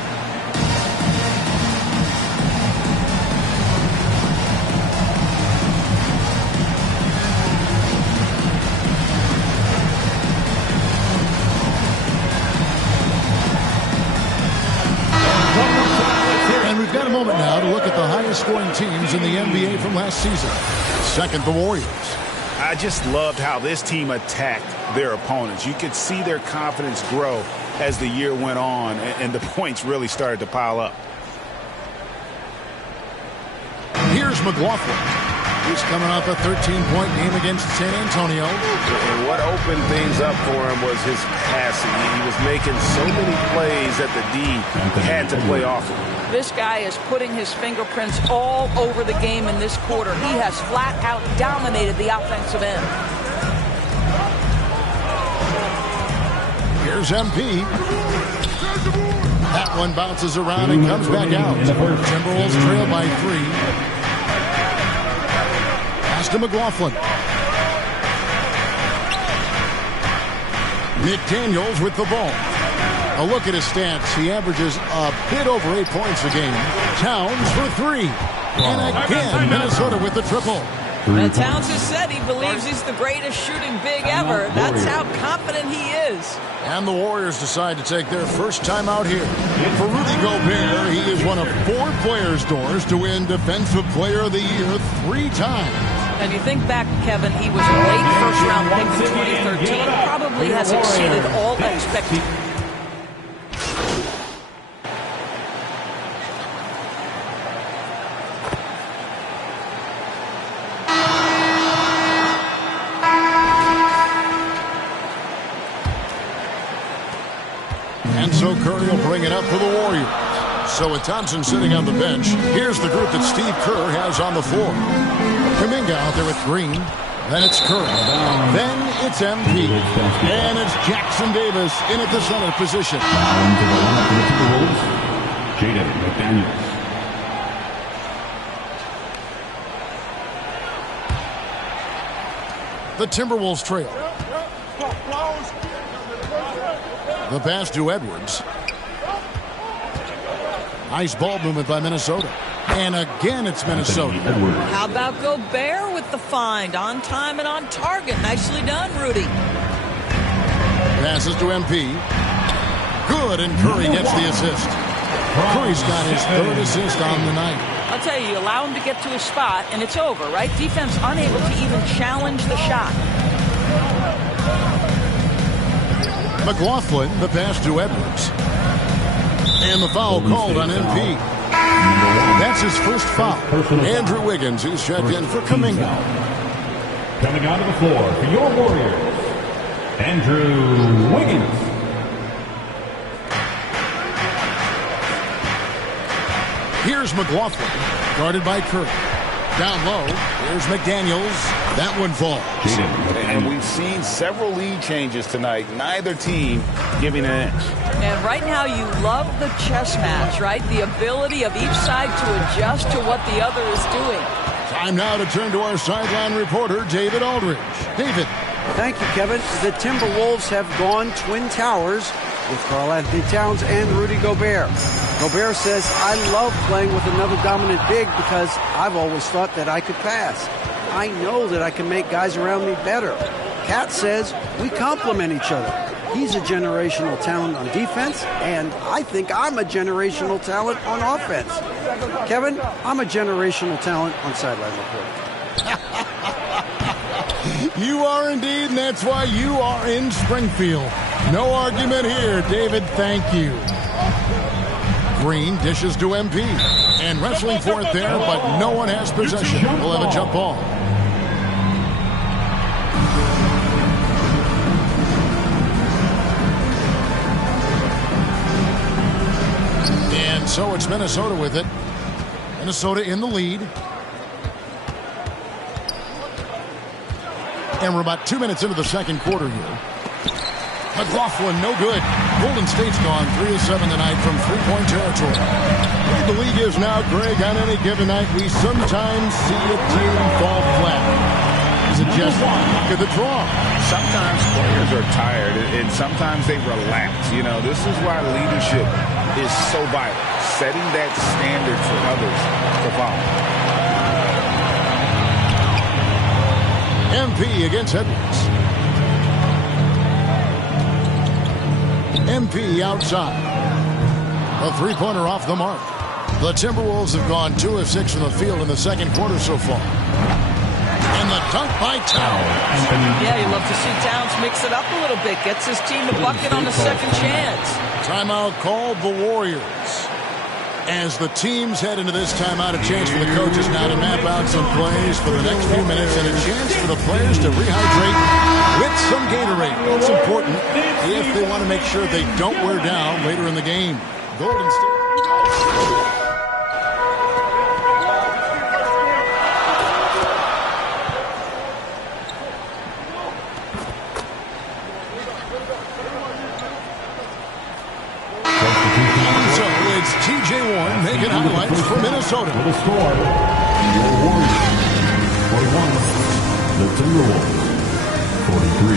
We've got a moment now to look at the highest scoring teams in the NBA from last season. Second, the Warriors. I just loved how this team attacked their opponents. You could see their confidence grow as the year went on, and the points really started to pile up. Here's McLaughlin. He's coming off a 13-point game against San Antonio. And what opened things up for him was his passing. He was making so many plays that the D had to play off of him. This guy is putting his fingerprints all over the game in this quarter. He has flat out dominated the offensive end. Here's MP. That one bounces around and comes back out. Timberwolves trail by 3. Pass to McLaughlin. McDaniels with the ball. A look at his stats. He averages a bit over 8 points a game. Towns for 3. And again, Minnesota with the triple. Towns has said he believes he's the greatest shooting big ever. That's how confident he is. And the Warriors decide to take their first time out here. For Rudy Gobert, he is one of 4 players, Doors, to win Defensive Player of the Year 3 times. And you think back, Kevin, he was a late first-round pick in 2013. Probably has exceeded all expectations. And so Curry will bring it up for the Warriors. So with Thompson sitting on the bench, here's the group that Steve Kerr has on the floor. Kuminga out there with Green. Then it's Curry. Then it's MP. And it's Jackson Davis in at the center position. Into the lineup for the Timberwolves, Jaden McDaniels. The Timberwolves trail. The pass to Edwards. Nice ball movement by Minnesota. And again, it's Minnesota. How about Gobert with the find? On time and on target. Nicely done, Rudy. Passes to MP. Good, and Curry gets the assist. Curry's got his 3rd assist on the night. I'll tell you, allow him to get to his spot, and it's over, right? Defense unable to even challenge the shot. McLaughlin, the pass to Edwards. And the foul called on MP. That's his first foul. Andrew Wiggins, who's checked in for Kuminga. Coming out of the floor for your Warriors, Andrew Wiggins. Here's McLaughlin, guarded by Curry. Down low, here's McDaniels. That one falls. And we've seen several lead changes tonight. Neither team giving an inch. And right now you love the chess match, right? The ability of each side to adjust to what the other is doing. Time now to turn to our sideline reporter, David Aldridge. David. Thank you, Kevin. The Timberwolves have gone Twin Towers with Karl-Anthony Towns and Rudy Gobert. Gobert says, I love playing with another dominant big because I've always thought that I could pass. I know that I can make guys around me better. Cat says, we complement each other. He's a generational talent on defense, and I think I'm a generational talent on offense. Kevin, I'm a generational talent on sideline reporting. You are indeed, and that's why you are in Springfield. No argument here, David. Thank you. Green dishes to MP. And wrestling for it there, but no one has possession. We'll have a jump ball. And so it's Minnesota with it. Minnesota in the lead. And we're about 2 minutes into the second quarter here. McLaughlin, no good. Golden State's gone 3 of 7 tonight from three-point territory. The league is now, Greg, on any given night, we sometimes see a team fall flat. Is it just look at the draw? Sometimes players are tired, and sometimes they relax. You know, this is why leadership is so vital, setting that standard for others to follow. MP against Edwards. MP outside. A three-pointer off the mark. The Timberwolves have gone 2 of 6 from the field in the second quarter so far. And the dunk by Towns. Yeah, you love to see Towns mix it up a little bit. Gets his team a bucket on a second chance. Timeout called the Warriors. As the teams head into this timeout, a chance for the coaches now to map out some plays for the next few minutes and a chance for the players to rehydrate with some Gatorade. It's important if they want to make sure they don't wear down later in the game. Golden State. T.J. Warren making highlights for Minnesota. For the score, your Warriors, 41. The Timberwolves, 43.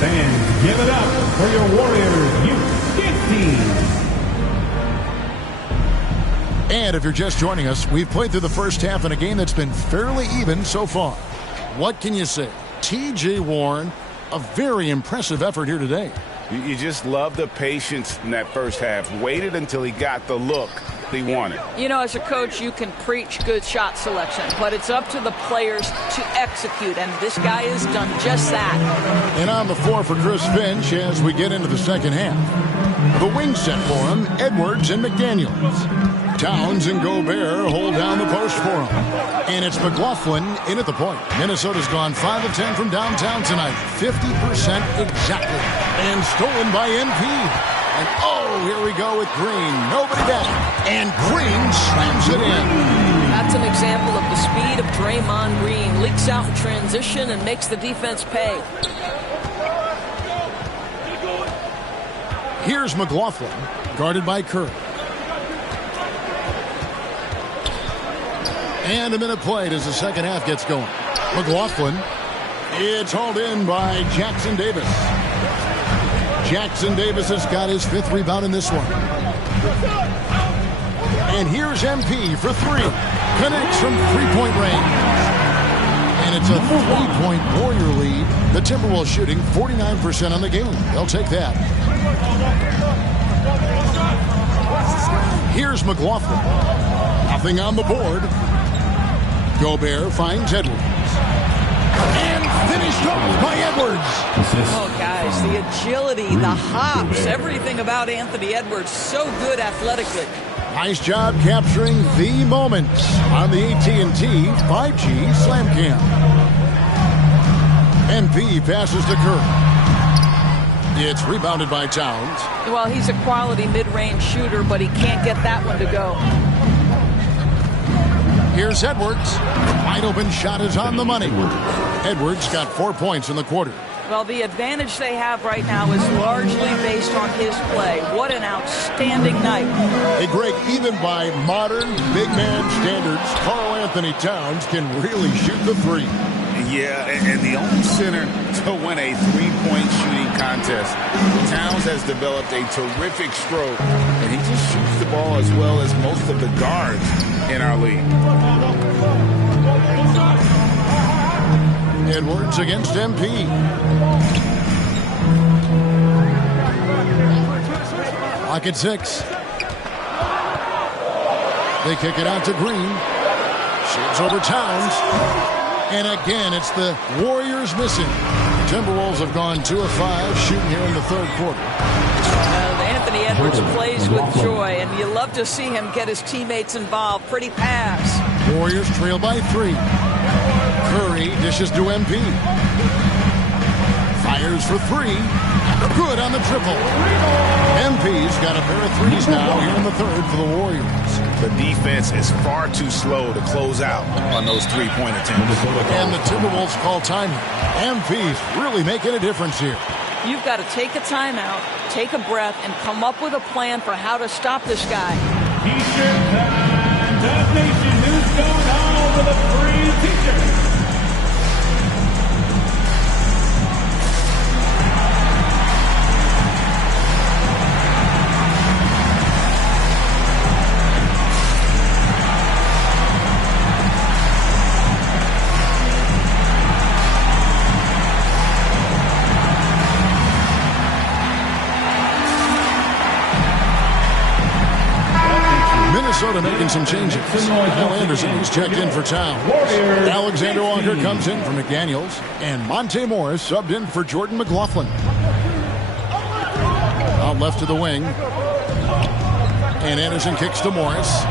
Fans, give it up for your Warriors U15. And if you're just joining us, we've played through the first half in a game that's been fairly even so far. What can you say? T.J. Warren, a very impressive effort here today. You just love the patience in that first half. Waited until he got the look he wanted. You know, as a coach, you can preach good shot selection, but it's up to the players to execute, and this guy has done just that. And on the floor for Chris Finch as we get into the second half. The wing set for him, Edwards and McDaniels. Towns and Gobert hold down the post for him. And it's McLaughlin in at the point. Minnesota's gone 5 of 10 from downtown tonight. 50% exactly. And stolen by MP. And oh, here we go with Green. Nobody back. And Green slams it in. That's an example of the speed of Draymond Green. Leaks out in transition and makes the defense pay. Here's McLaughlin, guarded by Curry. And a minute played as the second half gets going. McLaughlin, it's hauled in by Jackson Davis. Jackson Davis has got his 5th rebound in this one. And here's MP for 3. Connects from three-point range. And it's a 3-point Warrior lead. The Timberwolves shooting 49% on the game. They'll take that. Here's McLaughlin. Nothing on the board. Gobert finds Edwards. And finished off by Edwards. Oh, guys, the agility, the hops, everything about Anthony Edwards, so good athletically. Nice job capturing the moments on the AT&T 5G Slam Cam. MP passes to Curry. It's rebounded by Towns. Well, he's a quality mid-range shooter, but he can't get that one to go. Here's Edwards. Wide open shot is on the money. Edwards got 4 points in the quarter. Well, the advantage they have right now is largely based on his play. What an outstanding night. Hey, Greg, even by modern big man standards, Karl Anthony Towns can really shoot the three. Yeah, and the only center to win a three-point shooting contest. Towns has developed a terrific stroke, and he just shoots the ball as well as most of the guards in our league. Edwards against MP. Lock at 6. They kick it out to Green. Shoots over Towns. And again, it's the Warriors missing. The Timberwolves have gone 2 of 5 shooting here in the third quarter. Anthony Edwards plays with joy, and you love to see him get his teammates involved. Pretty pass. Warriors trail by 3. Curry dishes to MP. Fires for 3. Good on the triple. MP's got a pair of threes now here in the third for the Warriors. The defense is far too slow to close out on those three-point attempts. And the Timberwolves call time. MP's really making a difference here. You've got to take a timeout, take a breath, and come up with a plan for how to stop this guy. T-shirt time. Dub Nation, who's going on with a free T-shirt? Minnesota making some changes. Al Anderson is checked in for Towns. Alexander Walker comes in for McDaniels. And Monte Morris subbed in for Jordan McLaughlin. Out left to the wing. And Anderson kicks to Morris.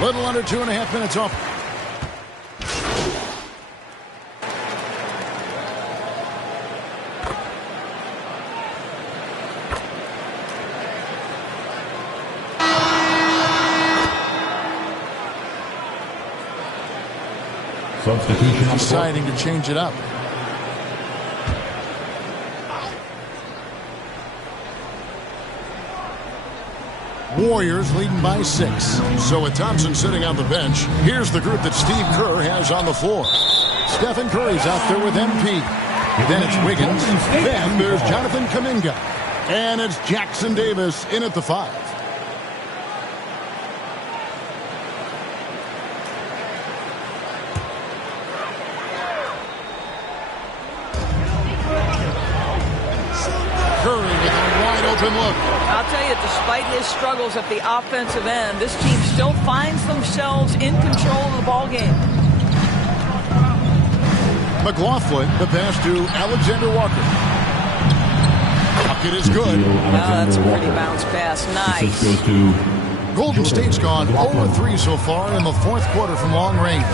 Little under 2.5 minutes off. Substitution. Deciding to change it up. Warriors leading by 6. So with Thompson sitting on the bench, here's the group that Steve Kerr has on the floor. Stephen Curry's out there with MP. Then it's Wiggins. Then there's Jonathan Kuminga. And it's Jackson Davis in at the 5. Look. I'll tell you, despite his struggles at the offensive end, this team still finds themselves in control of the ball game. McLaughlin, the pass to Alexander Walker. Bucket is good. That's a pretty bounce pass. Nice. Golden State's gone 0-3 so far in the fourth quarter from long range.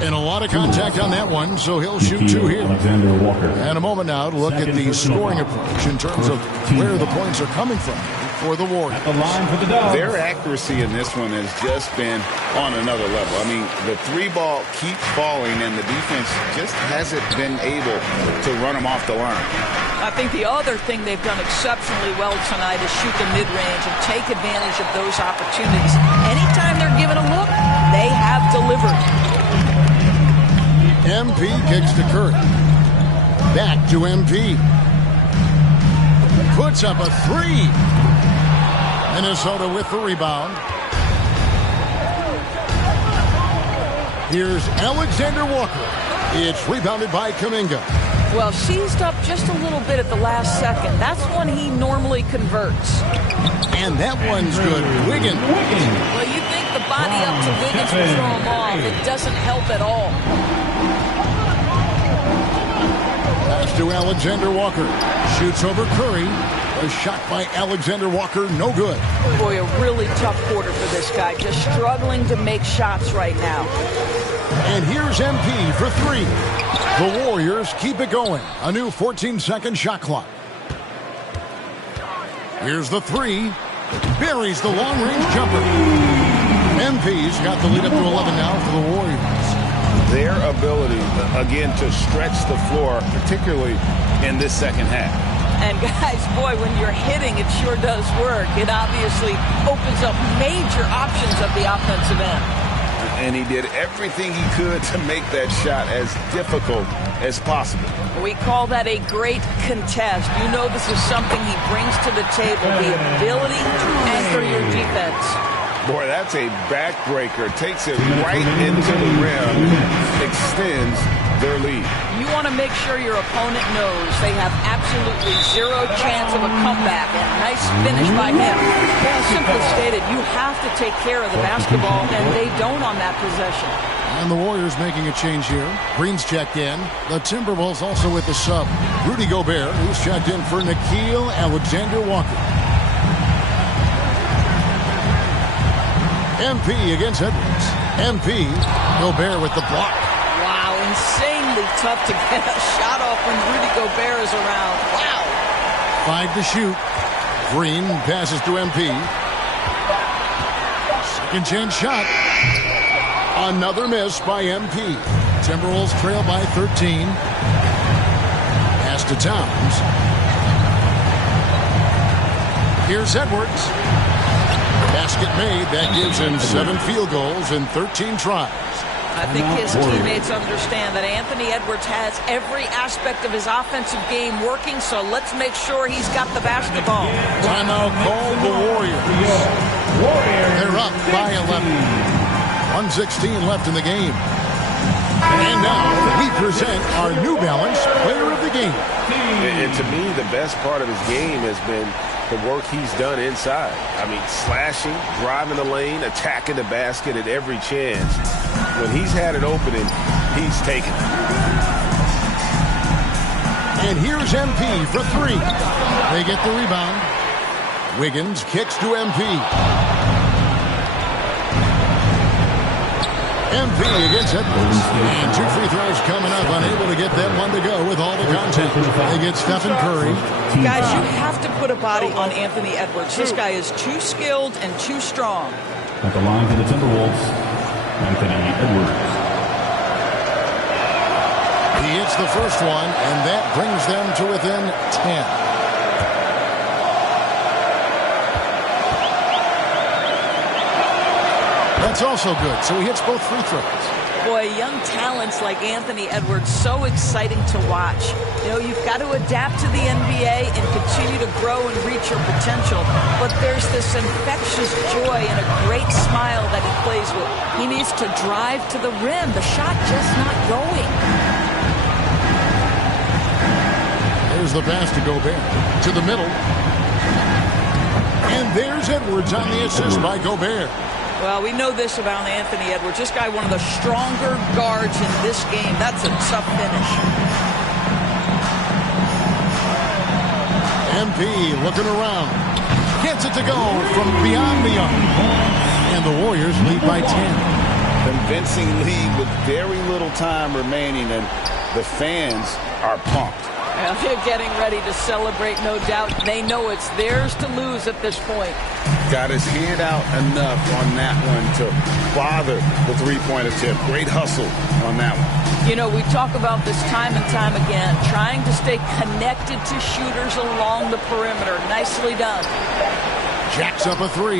And a lot of contact on that one, so he'll shoot 2 here. And a moment now to look at the scoring approach in terms of where the points are coming from for the Warriors. Their accuracy in this one has just been on another level. I mean, the 3 ball keeps falling, and the defense just hasn't been able to run them off the line. I think the other thing they've done exceptionally well tonight is shoot the mid-range and take advantage of those opportunities. Anytime they're given a look, they have delivered. MP kicks to Curry. Back to MP. Puts up a 3. Minnesota with the rebound. Here's Alexander Walker. It's rebounded by Kuminga. Well, seized up just a little bit at the last second. That's when he normally converts. And that one's good. Wiggins. Well, you think the body up to Wiggins will throw him off. It doesn't help at all. Pass to Alexander Walker. Shoots over Curry. A shot by Alexander Walker, no good. Boy, a really tough quarter for this guy. Just struggling to make shots right now. And here's MP for 3. The Warriors keep it going. A new 14-second shot clock. Here's the 3. Buries the long-range jumper. MP's got the lead up to 11 now for the Warriors. Their ability, again, to stretch the floor, particularly in this second half. And guys, boy, when you're hitting, it sure does work. It obviously opens up major options at the offensive end. And he did everything he could to make that shot as difficult as possible. We call that a great contest. You know this is something he brings to the table, the ability to anchor your defense. Boy, that's a backbreaker. Takes it right into the rim, extends their lead. You want to make sure your opponent knows they have absolutely zero chance of a comeback. And nice finish by him. Well, simply stated, you have to take care of the basketball, and they don't on that possession. And the Warriors making a change here. Green's checked in. The Timberwolves also with the sub. Rudy Gobert, who's checked in for Nickeil Alexander-Walker. MP against Edwards. MP, Gobert with the block. Wow, insanely tough to get a shot off when Rudy Gobert is around. Wow. 5 to shoot. Green passes to MP. Second chance shot. Another miss by MP. Timberwolves trail by 13. Pass to Towns. Here's Edwards. Basket made. That gives him 7 field goals in 13 tries. I think his teammates understand that Anthony Edwards has every aspect of his offensive game working, so let's make sure he's got the basketball. Timeout called the Warriors. They're up by 11. 1:16 left in the game. And now we present our New Balance Player of the Game. And to me, the best part of his game has been the work he's done inside. I mean, slashing, driving the lane, attacking the basket at every chance. When he's had an opening, he's taken it. And here's MP for 3. They get the rebound. Wiggins kicks to MP. MP against Edwards. And 2 free throws coming up. Unable to get that one to go with all the contact. They get Stephen Curry. Guys, you have to put a body on Anthony Edwards. This guy is too skilled and too strong. At the line for the Timberwolves, Anthony Edwards. He hits the first one, and that brings them to within 10. That's also good. So he hits both free throws. Boy, young talents like Anthony Edwards, so exciting to watch. You know, you've got to adapt to the NBA and continue to grow and reach your potential. But there's this infectious joy and a great smile that he plays with. He needs to drive to the rim. The shot just not going. There's the pass to Gobert. To the middle. And there's Edwards on the assist by Gobert. Well, we know this about Anthony Edwards. This guy, one of the stronger guards in this game. That's a tough finish. MP looking around. Gets it to go from beyond the arc. And the Warriors lead by 10. Convincing lead with very little time remaining, and the fans are pumped. Well, they're getting ready to celebrate, no doubt. They know it's theirs to lose at this point. Got his hand out enough on that one to bother the three-point attempt. Great hustle on that one. You know, we talk about this time and time again, trying to stay connected to shooters along the perimeter. Nicely done. Jacks up a 3.